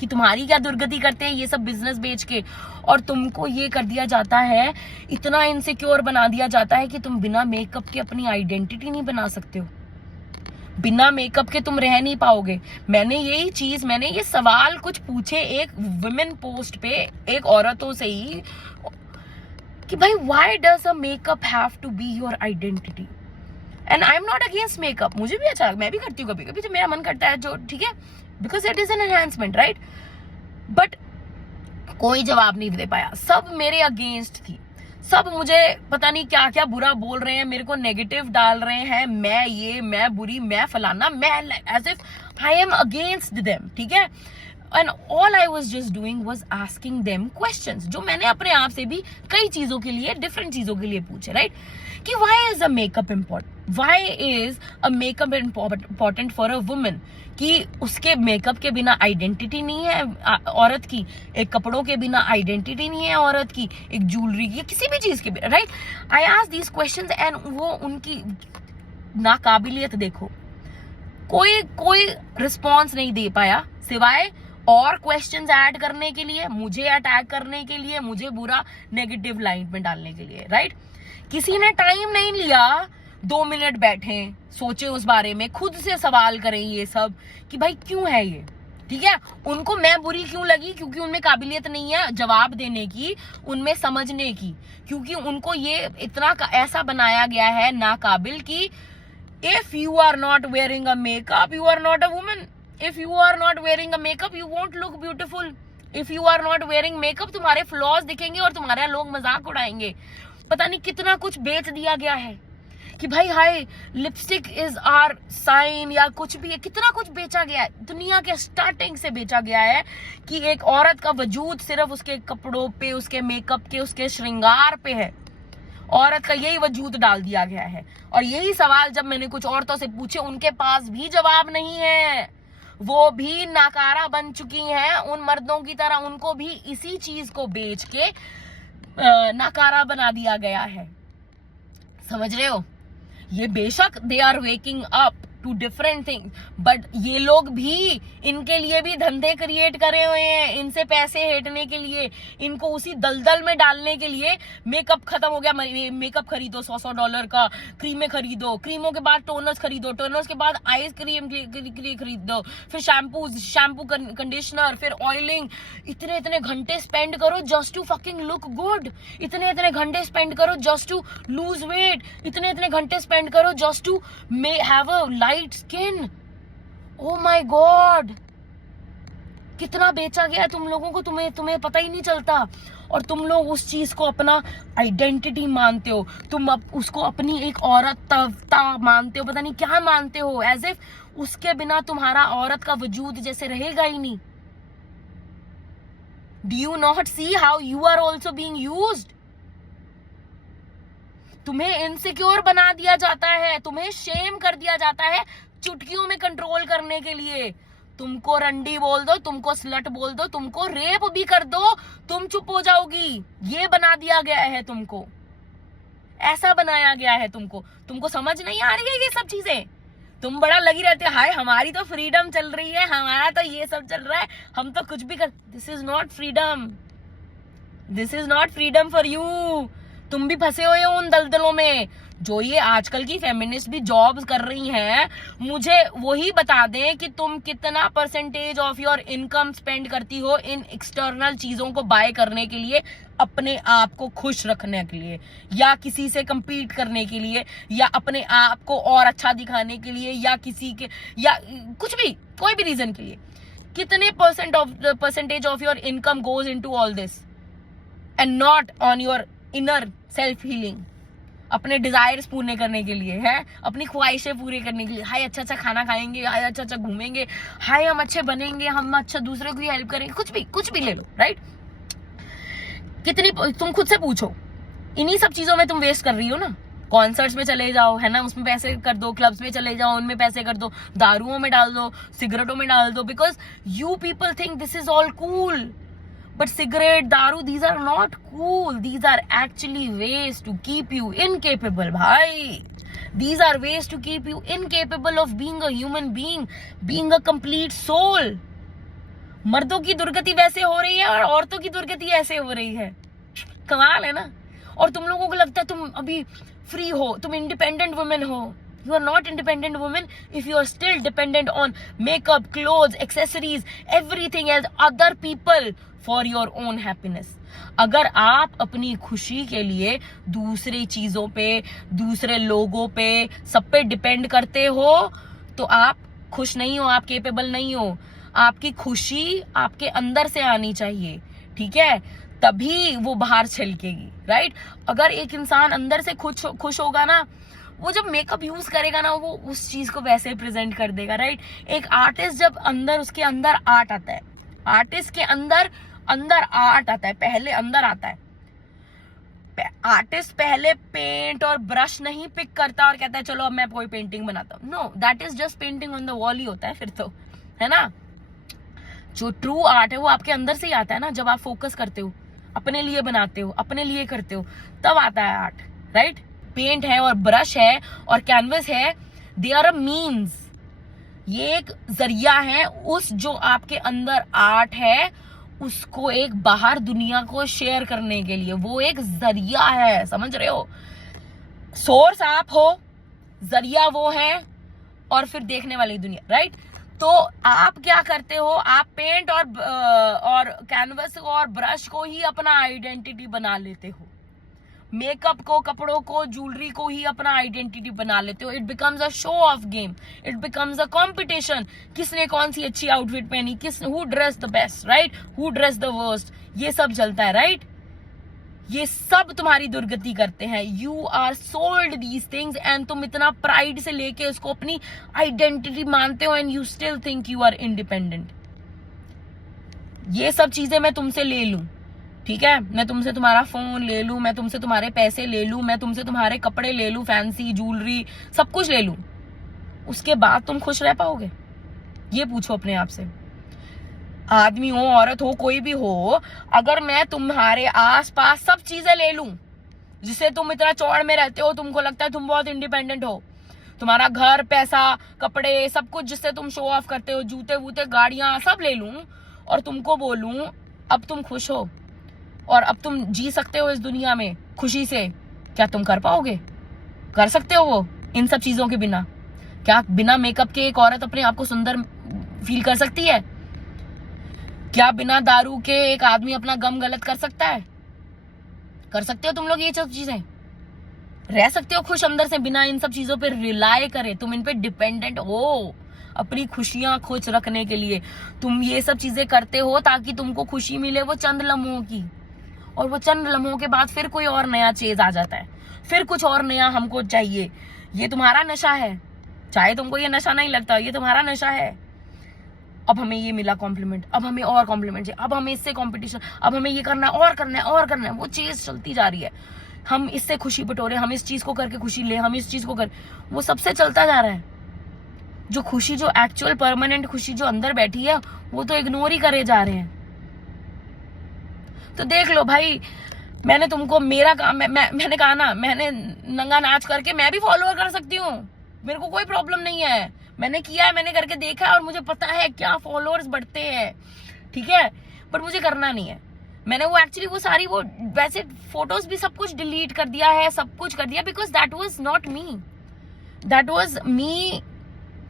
कि तुम्हारी क्या दुर्गति करते हैं ये सब बिजनेस बेच के। और तुमको ये कर दिया जाता है, इतना इनसिक्योर बना दिया जाता है कि तुम बिना मेकअप के अपनी आइडेंटिटी नहीं बना सकते हो, बिना मेकअप के तुम रह नहीं पाओगे। मैंने ये सवाल कुछ पूछे एक वुमेन पोस्ट पे, एक औरतों से ही, कि भाई why does a makeup have to be your identity. And I am not against makeup, मुझे भी अच्छा, मैं भी करती हूँ कभी कभी जब मेरा मन करता है, जो ठीक है, because it is an enhancement, right. But कोई जवाब नहीं दे पाया, सब मेरे अगेंस्ट थी, सब मुझे पता नहीं क्या क्या बुरा बोल रहे हैं, मेरे को नेगेटिव डाल रहे हैं, मैं ये, मैं बुरी, मैं फलाना, मैं as if I am against them, ठीक है। And all I was just doing was asking them questions, जो मैंने अपने आप से भी कई चीजों के लिए, डिफरेंट चीजों के लिए पूछे, राइट। कि why is a makeup important, why is a makeup important for a woman, कि उसके मेकअप के बिना आइडेंटिटी नहीं है औरत की, एक कपड़ों के बिना आइडेंटिटी नहीं है औरत की, एक ज्वेलरी की, किसी भी चीज के बिना, right. I ask these questions and वो उनकी नाकाबिलियत देखो, कोई रिस्पॉन्स नहीं दे पाया, सिवाय और क्वेश्चंस ऐड करने के लिए, मुझे अटैक करने के लिए, मुझे बुरा नेगेटिव लाइन में डालने के लिए, राइट। किसी ने टाइम नहीं लिया 2 मिनट बैठे सोचे उस बारे में, खुद से सवाल करें ये सब कि भाई क्यों है ये, ठीक है। उनको मैं बुरी क्यों लगी, क्योंकि उनमें काबिलियत नहीं है जवाब देने की, उनमें समझने की, क्योंकि उनको ये इतना ऐसा बनाया गया है नाकाबिल कि if you are not wearing a makeup you are not a woman, if you are not wearing a makeup you won't look beautiful, if you are not wearing makeup तुम्हारे फ्लॉज दिखेंगे और तुम्हारा लोग मजाक उड़ाएंगे। पता नहीं कितना कुछ बेच दिया गया है कि भाई हाय लिपस्टिक इज आर साइन या कुछ भी है, कितना कुछ बेचा गया है, दुनिया के स्टार्टिंग से बेचा गया है कि एक औरत का वजूद सिर्फ उसके कपड़ों पे, उसके मेकअप के, उसके श्रृंगार पे है, औरत का यही वजूद डाल दिया गया है। और यही सवाल जब मैंने कुछ औरतों से पूछे, उनके पास भी जवाब नहीं है, वो भी नाकारा बन चुकी हैं उन मर्दों की तरह, उनको भी इसी चीज को बेच के नाकारा बना दिया गया है। समझ रहे हो, ये बेशक they are waking up to different things, but ये लोग भी, इनके लिए भी धंधे क्रिएट करे हुए हैं, इनसे पैसे हेटने के लिए, इनको उसी दलदल में डालने के लिए। मेकअप खत्म हो गया, मेकअप खरीदो $100 का, क्रीमें खरीदो, क्रीमों के बाद टोनर्स खरीदो, टोनर्स के बाद आइस क्रीम खरीदो, फिर शैम्पू कंडीशनर, फिर ऑयलिंग, इतने घंटे स्पेंड करो just to fucking look good, इतने घंटे स्पेंड करो जस्ट टू लूज वेट, इतने घंटे स्पेंड करो just to have a light skin. Oh my god, कितना बेचा गया है तुम लोगों को, तुम्हें पता ही नहीं चलता। और तुम लोग उस चीज को अपना आइडेंटिटी मानते हो, तुम उसको अपनी एक औरत मानते हो, पता नहीं क्या मानते हो, एज इफ उसके बिना तुम्हारा औरत का वजूद जैसे रहेगा ही नहीं। Do you not see how you are also being used? तुम्हें इनसिक्योर बना दिया जाता है, तुम्हें शेम कर दिया जाता है चुटकियों में कंट्रोल करने के लिए। तुमको रंडी बोल दो, तुमको स्लट बोल दो, तुमको रेप भी कर दो, तुम चुप हो जाओगी। ये बना दिया गया है तुमको, ऐसा बनाया गया है तुमको समझ नहीं आ रही है ये सब चीजें। तुम बड़ा लगी रहते, हाय हमारी तो फ्रीडम चल रही है, हमारा तो ये सब चल रहा है, हम तो कुछ भी कर। This is not freedom, this is not freedom for you. तुम भी फंसे हुए हो उन दलदलों में। जो ये आजकल की फेमिनिस्ट भी जॉब्स कर रही हैं, मुझे वही बता दें कि तुम कितना percentage of your income spend करती हो इन एक्सटर्नल चीजों को बाय करने के लिए, अपने आप को खुश रखने के लिए, या किसी से compete करने के लिए, या अपने आप को और अच्छा दिखाने के लिए, या किसी के, या कुछ भी, कोई भी रीजन के लिए। कितने percentage of your income goes into all this and not on your inner self healing, अपने डिजायर्स पूरे करने के लिए है, अपनी ख्वाहिशें पूरी करने के लिए। हाय अच्छा अच्छा खाना खाएंगे, हाय अच्छा अच्छा घूमेंगे, हाय हम अच्छे बनेंगे, हम अच्छा दूसरे को हेल्प करेंगे, कुछ भी ले लो, राइट। कितनी, तुम खुद से पूछो, इन्हीं सब चीजों में तुम वेस्ट कर रही हो ना। कॉन्सर्ट्स में चले जाओ, है ना, उसमें पैसे कर दो, क्लब्स में चले जाओ, उनमें पैसे कर दो, दारुओं में डाल दो, सिगरेटों में डाल दो, because you people think this is all cool. But cigarette, daru, these are not cool. These are actually ways to keep you incapable, bhai. These are ways to keep you incapable of being a human being, being a complete soul. मर्दों की दुर्गति वैसे हो रही है और औरतों की दुर्गति ऐसे हो रही है। कमाल है ना। और तुम लोगों को लगता है तुम अभी फ्री हो, तुम इंडिपेंडेंट वुमेन हो। You are not independent woman if you are still dependent on makeup, clothes, accessories, everything else, other people for your own happiness. अगर आप अपनी खुशी के लिए दूसरी चीजों पे, दूसरे लोगों पे, सब पे डिपेंड करते हो, तो आप खुश नहीं हो, आप केपेबल नहीं हो। आपकी खुशी आपके अंदर से आनी चाहिए, ठीक है, तभी वो बाहर छलकेगी, राइट। अगर एक इंसान अंदर से खुश होगा ना, वो जब मेकअप यूज करेगा ना, वो उस चीज को वैसे प्रेजेंट कर देगा, राइट। एक आर्टिस्ट जब अंदर, उसके अंदर आर्ट आता है, आर्टिस्ट के अंदर आर्ट आता है, पहले अंदर आता है। आर्टिस्ट पहले पेंट और ब्रश नहीं पिक करता और कहता है चलो अब मैं कोई पेंटिंग बनाता हूँ। No, that is just painting on the wall ही होता है फिर तो, है ना। जो ट्रू आर्ट है वो आपके अंदर से ही आता है ना, जब आप फोकस करते हो, अपने लिए बनाते हो, अपने लिए करते हो, तब आता है आर्ट, राइट। पेंट है और ब्रश है और कैनवस है, दे आर अ मीन्स, ये एक जरिया है उस जो आपके अंदर आर्ट है उसको एक बाहर दुनिया को शेयर करने के लिए। वो एक जरिया है, समझ रहे हो। सोर्स आप हो, जरिया वो है, और फिर देखने वाली दुनिया, राइट। तो आप क्या करते हो, आप पेंट और कैनवस और ब्रश को ही अपना आइडेंटिटी बना लेते हो, मेकअप को, कपड़ों को, ज्वेलरी को ही अपना आइडेंटिटी बना लेते हो। It becomes a show off game, it becomes a competition. किसने कौन सी अच्छी आउटफिट पहनी, who dress the best, right, who dress the worst, ये सब चलता है, राइट। ये सब तुम्हारी दुर्गति करते हैं। You are sold these things and तुम इतना प्राइड से लेके उसको अपनी आइडेंटिटी मानते हो and you still think you are independent. ये सब चीजें मैं तुमसे ले लूं, ठीक है, मैं तुमसे तुम्हारा फोन ले लूं, मैं तुमसे तुम्हारे पैसे ले लूं, मैं तुमसे तुम्हारे कपड़े ले लूं, फैंसी ज्वेलरी सब कुछ ले लूं, उसके बाद तुम खुश रह पाओगे? ये पूछो अपने आप से। आदमी हो, औरत हो, कोई भी हो, अगर मैं तुम्हारे आसपास सब चीजें ले लूं जिससे तुम इतना चौड़ में रहते हो, तुमको लगता है तुम बहुत इंडिपेंडेंट हो, तुम्हारा घर, पैसा, कपड़े, सब कुछ जिससे तुम शो ऑफ करते हो, जूते वूते, गाड़ियां, सब ले लूं और तुमको बोलूं अब तुम खुश हो और अब तुम जी सकते हो इस दुनिया में खुशी से, क्या तुम कर पाओगे? कर सकते हो वो इन सब चीजों के बिना? क्या बिना मेकअप के एक औरत अपने आप को सुंदर फील कर सकती है? क्या बिना दारू के एक आदमी अपना गम गलत कर सकता है? कर सकते हो तुम लोग ये सब चीजें? रह सकते हो खुश अंदर से बिना इन सब चीजों पे रिलाय करे? तुम इन पे डिपेंडेंट हो अपनी खुशियां खुश रखने के लिए। तुम ये सब चीजें करते हो ताकि तुमको खुशी मिले वो चंद लम्हों की, और वो चंद लम्हों के बाद फिर कोई और नया चीज आ जाता है, फिर कुछ और नया हमको चाहिए। ये तुम्हारा नशा है, चाहे तुमको ये नशा नहीं लगता, ये तुम्हारा नशा है। अब हमें ये मिला कॉम्प्लीमेंट, अब हमें और कॉम्प्लीमेंट चाहिए, अब हमें इससे कॉम्पिटिशन, अब हमें ये करना है और करना है और करना है। वो चीज चलती जा रही है, हम इससे खुशी बटोरे, हम इस चीज को करके खुशी ले, हम इस चीज को कर, वो सबसे चलता जा रहा है। जो खुशी, जो एक्चुअल परमानेंट खुशी जो अंदर बैठी है, वो तो इग्नोर ही करे जा रहे हैं। तो देख लो भाई, मैंने तुमको मेरा काम, मैंने कहा ना, मैंने नंगा नाच करके मैं भी फॉलोअर कर सकती हूँ, मेरे को कोई प्रॉब्लम नहीं है। मैंने किया है, मैंने करके देखा है, और मुझे पता है क्या फॉलोअर्स बढ़ते हैं, ठीक है। पर मुझे करना नहीं है। मैंने वो एक्चुअली वो सारी वो वैसे फोटोज भी सब कुछ डिलीट कर दिया है, सब कुछ कर दिया, because that was not me, that was me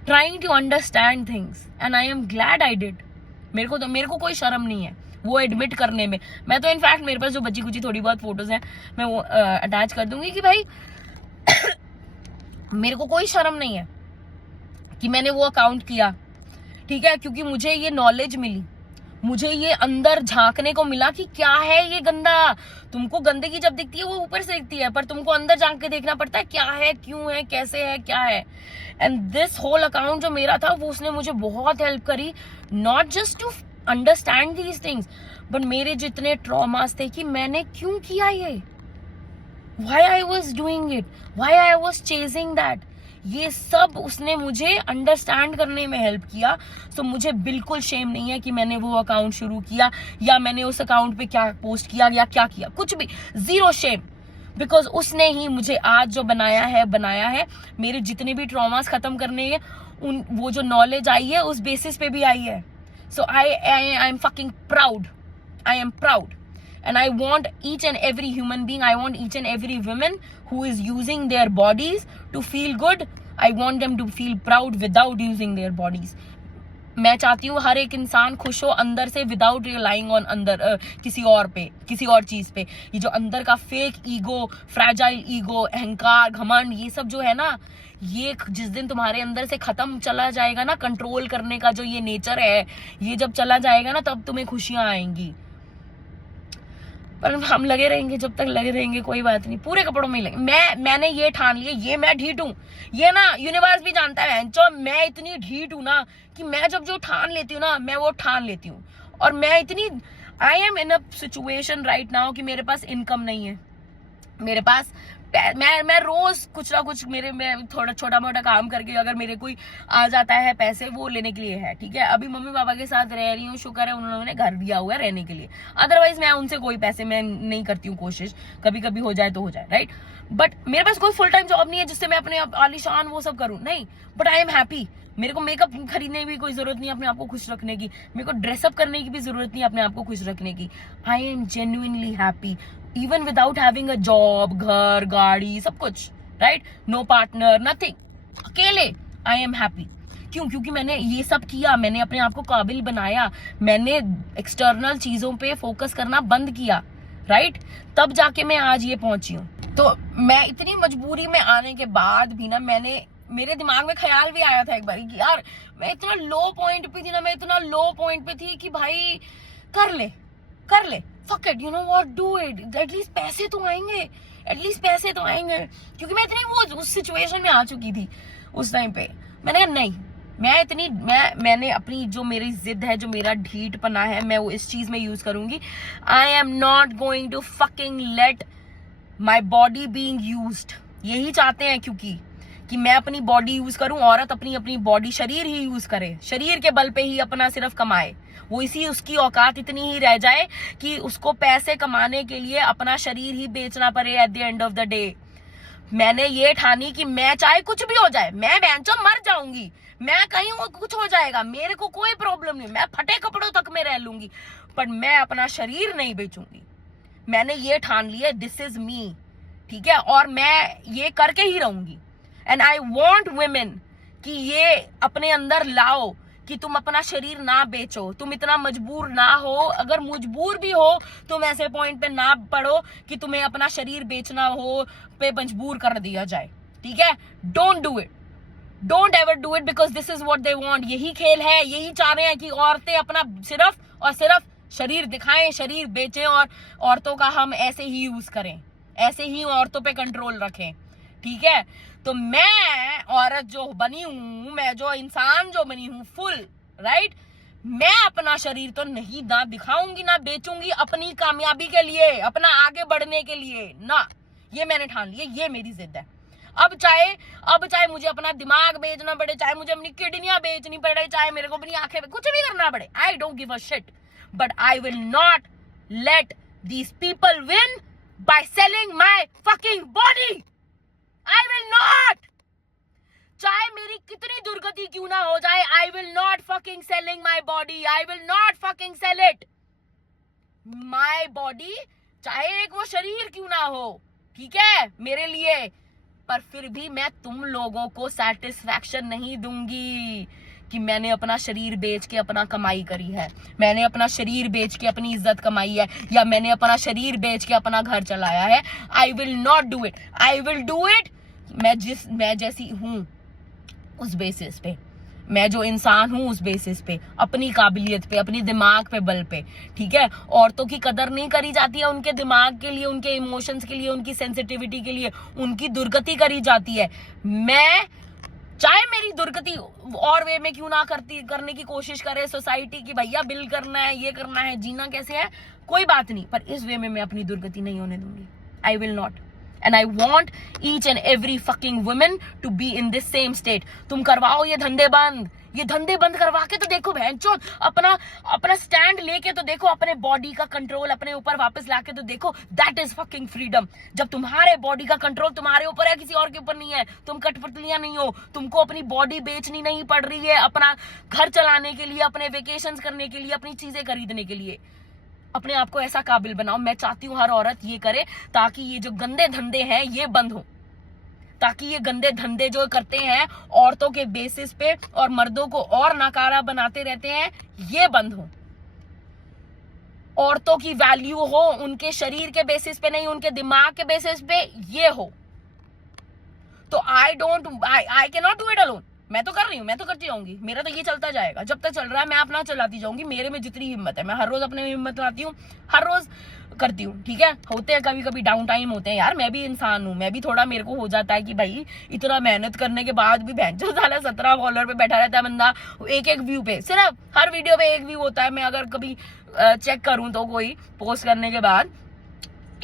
trying to understand things, and I am glad I did. मेरे को कोई शर्म नहीं है वो एडमिट करने में। मैं तो इनफैक्ट मेरे पास जो बची कुची थोड़ी बहुत फोटोज हैं, मैं वो अटैच कर दूंगी कि भाई मेरे को कोई शर्म नहीं है कि मैंने वो अकाउंट किया, ठीक है, क्योंकि मुझे ये नॉलेज मिली, मुझे ये अंदर झांकने को मिला कि क्या है ये गंदा। तुमको गंदगी जब दिखती है वो ऊपर से दिखती है, पर तुमको अंदर झांक के देखना पड़ता है क्या है, क्यों है, कैसे है, क्या है। एंड दिस होल अकाउंट जो मेरा था, वो उसने मुझे बहुत हेल्प करी, not just to understand these things, but मेरे जितने ट्रॉमास थे कि मैंने क्यों किया ये, why I was doing it, why I was chasing that, ये सब उसने मुझे अंडरस्टैंड करने में हेल्प किया। सो मुझे बिल्कुल शेम नहीं है कि मैंने वो अकाउंट शुरू किया, या मैंने उस अकाउंट पे क्या पोस्ट किया या क्या किया, कुछ भी, जीरो शेम, बिकॉज उसने ही मुझे आज जो बनाया है। मेरे जितने भी ट्रॉमास खत्म करने हैं, उन वो जो नॉलेज आई है उस बेसिस पे भी आई है। So I am fucking proud, I am proud, and I want each and every human being, I want each and every woman who is using their bodies to feel good. I want them to feel proud without using their bodies. मैं चाहती हूँ हर एक इंसान खुश हो अंदर से, विदाउट रिलाइंग ऑन अंदर किसी और पे, किसी और चीज पे। ये जो अंदर का फेक ईगो, फ्रैजाइल ईगो, अहंकार, घमंड, ये सब जो है ना, ये जिस दिन तुम्हारे अंदर से खत्म चला जाएगा ना, कंट्रोल करने का जो ये नेचर है, ये जब चला जाएगा ना, तब तुम्हें खुशियां आएंगी। पर हम लगे रहेंगे, जब तक लगे रहेंगे कोई बात नहीं, पूरे कपड़ों में ही लगे। मैंने ये ठान लिया, ये मैं ढीठ हूँ, ये ना यूनिवर्स भी जानता है जो मैं इतनी ढीठ हूँ ना, कि मैं जब जो ठान लेती हूँ ना, मैं वो ठान लेती हूँ। और मैं इतनी, I am in a situation right now कि मेरे पास इनकम नहीं है, मेरे पास मैं रोज कुछ ना कुछ मैं थोड़ा छोटा मोटा काम करके अगर मेरे कोई आ जाता है पैसे, वो लेने के लिए है, ठीक है। अभी मम्मी पापा के साथ रह रही हूँ, शुक्र है उन्होंने घर दिया हुआ है रहने के लिए, अदरवाइज मैं उनसे कोई पैसे मैं नहीं करती हूँ कोशिश, कभी कभी हो जाए तो हो जाए, राइट। बट मेरे पास कोई फुल टाइम जॉब नहीं है जिससे मैं अपने आलीशान वो सब करूँ, नहीं। But I am happy. मेरे को मेकअप खरीदने की भी कोई जरूरत नहीं अपने आप को खुश रखने की, मेरे को ड्रेसअप करने की भी जरूरत नहीं अपने आप को खुश रखने की। I am genuinely happy even without having a job, घर, गाड़ी, सब कुछ, राइट, नो पार्टनर, नथिंग, अकेले आई एम हैप्पी। क्यों? क्योंकि मैंने ये सब किया, मैंने अपने आप को काबिल बनाया, मैंने एक्सटर्नल चीजों पे फोकस करना बंद किया, राइट, तब जाके मैं आज ये पहुंची हूँ। तो मैं इतनी मजबूरी में आने के बाद भी ना, मेरे दिमाग में ख्याल भी आया था एक बार कि यार मैं इतना लो पॉइंट पे थी ना, मैं इतना लो पॉइंट पे थी कि भाई कर ले fuck it, you know what, do it, at least पैसे तो आएंगे, क्योंकि मैं इतनी वो उस सिचुएशन में आ चुकी थी उस टाइम पे। मैंने कहा नहीं, मैंने अपनी जो मेरी जिद है, जो मेरा ढीठपना है, मैं वो इस चीज में यूज करूंगी। I am not going to fucking let my body being used. यही चाहते हैं क्योंकि कि मैं अपनी बॉडी यूज करूं, औरत अपनी बॉडी, शरीर ही यूज करे, शरीर के बल पे ही अपना सिर्फ कमाए, वो इसी उसकी औकात इतनी ही रह जाए कि उसको पैसे कमाने के लिए अपना शरीर ही बेचना पड़े eight the end of the day. मैंने ये ठानी कि मैं चाहे कुछ भी हो जाए, मैं बेंचो मर जाऊंगी, मैं कहीं कुछ हो जाएगा, मेरे को कोई प्रॉब्लम नहीं, मैं फटे कपड़ों तक में रह लूंगी, पर मैं अपना शरीर नहीं बेचूंगी। मैंने ये ठान लिया, दिस इज मी, ठीक है, और मैं ये करके ही रहूंगी। एंड आई वॉन्ट वुमेन कि ये अपने अंदर लाओ कि तुम अपना शरीर ना बेचो, तुम इतना मजबूर ना हो, अगर मजबूर भी हो तुम ऐसे पॉइंट पे ना पड़ो कि तुम्हें अपना शरीर बेचना हो, पे मजबूर कर दिया जाए, ठीक है। Don't do it, don't ever do it, because this is what they want. यही खेल है, यही चाह रहे हैं कि औरतें अपना सिर्फ और सिर्फ शरीर दिखाएं, शरीर बेचें, और औरतों का हम ऐसे ही यूज करें, ऐसे ही औरतों पे कंट्रोल रखें, ठीक है। तो मैं औरत जो बनी हूं, मैं जो इंसान जो बनी हूं फुल, राइट, मैं अपना शरीर तो नहीं ना दिखाऊंगी ना बेचूंगी अपनी कामयाबी के लिए, अपना आगे बढ़ने के लिए ना। ये मैंने ठान लिया, ये मेरी जिद है। अब चाहे मुझे अपना दिमाग बेचना पड़े, चाहे मुझे अपनी किडनियां बेचनी पड़े, चाहे मेरे को अपनी आंखें, कुछ भी करना पड़े, I don't give a shit, but I will not let these people win by selling my fucking body. I will not. चाहे मेरी कितनी दुर्गति क्यों ना हो जाए, I will not fucking selling my body. I will not fucking sell it. My body, चाहे एक वो शरीर क्यों ना हो, ठीक है, मेरे लिए, पर फिर भी मैं तुम लोगों को सेटिस्फैक्शन नहीं दूंगी कि मैंने अपना शरीर बेच के अपना कमाई करी है, मैंने अपना शरीर बेच के अपनी इज्जत कमाई है, या मैंने अपना शरीर बेच के अपना घर चलाया है. आई will not do it. I will do it मैं जैसी हूं उस बेसिस पे, मैं जो इंसान हूं उस बेसिस पे, अपनी काबिलियत पे, अपनी दिमाग पे बल पे, ठीक है. औरतों की कदर नहीं करी जाती है उनके दिमाग के लिए, उनके इमोशंस के लिए, उनकी सेंसिटिविटी के लिए, उनकी दुर्गति करी जाती है. मैं चाहे मेरी दुर्गति और वे में क्यों ना करने की कोशिश करे सोसाइटी की, भैया बिल करना है, ये करना है, जीना कैसे है, कोई बात नहीं, पर इस वे में मैं अपनी दुर्गति नहीं होने दूंगी. I will not. And I want each and every fucking women to be in this same state. तुम करवाओ ये धंधे बंद करवा के तो देखो बहनचोद, अपना स्टैंड लेके तो देखो, अपने बॉडी का कंट्रोल अपने ऊपर वापस लाके तो देखो. That is fucking freedom. जब तुम्हारे बॉडी का कंट्रोल तुम्हारे ऊपर है, किसी और के ऊपर नहीं है, तुम कठपुतलियां नहीं हो, तुमको अपनी बॉडी बेचनी नहीं पड़ रही है अपना घर चलाने के लिए, अपने वेकेशंस करने के लिए, अपनी चीजें खरीदने के लिए. अपने आप को ऐसा काबिल बनाओ. मैं चाहती हूँ हर औरत ये करे, ताकि ये जो गंदे धंधे हैं ये बंद हो, ताकि ये गंदे धंधे जो करते हैं औरतों के बेसिस पे और मर्दों को और नाकारा बनाते रहते हैं, ये बंद हो. औरतों की वैल्यू हो उनके शरीर के बेसिस पे नहीं, उनके दिमाग के बेसिस पे ये हो. तो I can not do it alone. मैं तो कर रही हूँ, मैं तो करती जाऊंगी, मेरा तो ये चलता जाएगा जब तक चल रहा है, मैं अपना चलाती जाऊंगी. मेरे में जितनी हिम्मत है, मैं हर रोज अपने हिम्मत लाती हूँ, हर रोज करती हूँ, ठीक है. होते हैं कभी कभी डाउन टाइम होते हैं यार, मैं भी इंसान हूँ, मैं भी थोड़ा, मेरे को हो जाता है कि भाई इतना मेहनत करने के बाद भी भैंचो साला 17 फॉलोअर पे बैठा रहता है बंदा, एक व्यू पे, सिर्फ हर वीडियो पे 1 व्यू होता है. मैं अगर कभी चेक करूँ तो कोई पोस्ट करने के बाद,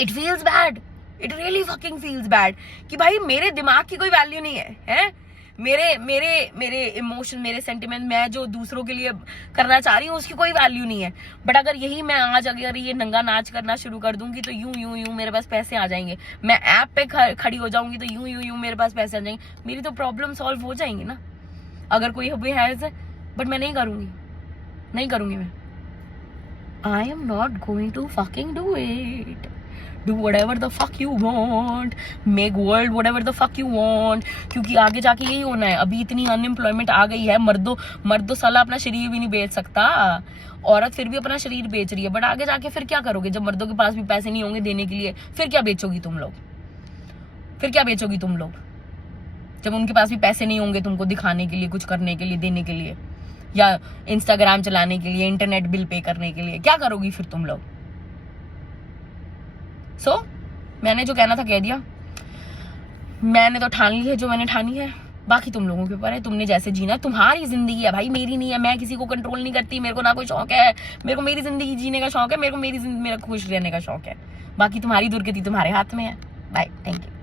it feels bad, it really fucking feels bad कि भाई मेरे दिमाग की कोई वैल्यू नहीं है. मेरे इमोशन, मेरे सेंटिमेंट, मैं जो दूसरों के लिए करना चाह रही हूँ उसकी कोई वैल्यू नहीं है. बट अगर यही मैं आज अगर ये नंगा नाच करना शुरू कर दूंगी तो यूं मेरे पास पैसे आ जाएंगे. मैं ऐप पे खड़ी हो जाऊंगी तो यूं मेरे पास पैसे आ जाएंगे. मेरी तो प्रॉब्लम सॉल्व हो जाएंगी ना, अगर कोई हॉबी है. बट मैं नहीं करूंगी मैं. I am not going to fucking do it. Do whatever the fuck you want, make world whatever the fuck you want, क्योंकि आगे जाके यही होना है. अभी इतनी अनएम्प्लॉयमेंट आ गई है, मर्दों साला अपना शरीर भी नहीं बेच सकता, औरत फिर भी अपना शरीर बेच रही है. बट आगे जाके फिर क्या करोगे जब मर्दों के पास भी पैसे नहीं होंगे देने के लिए? फिर क्या बेचोगी तुम लोग? जब उनके पास भी पैसे नहीं होंगे तुमको दिखाने के लिए, कुछ करने के लिए, देने के लिए, या इंस्टाग्राम चलाने के लिए, इंटरनेट बिल पे करने के लिए, क्या करोगी फिर तुम लोग? मैंने जो कहना था कह दिया. मैंने तो ठान ली है जो मैंने ठानी है, बाकी तुम लोगों के ऊपर है. तुमने जैसे जीना, तुम्हारी जिंदगी है भाई, मेरी नहीं है. मैं किसी को कंट्रोल नहीं करती, मेरे को ना कोई शौक है. मेरे को मेरी जिंदगी जीने का शौक है, मेरे को मेरा खुश रहने का शौक है. बाकी तुम्हारी दुर्गति तुम्हारे हाथ में है. Bye, thank you.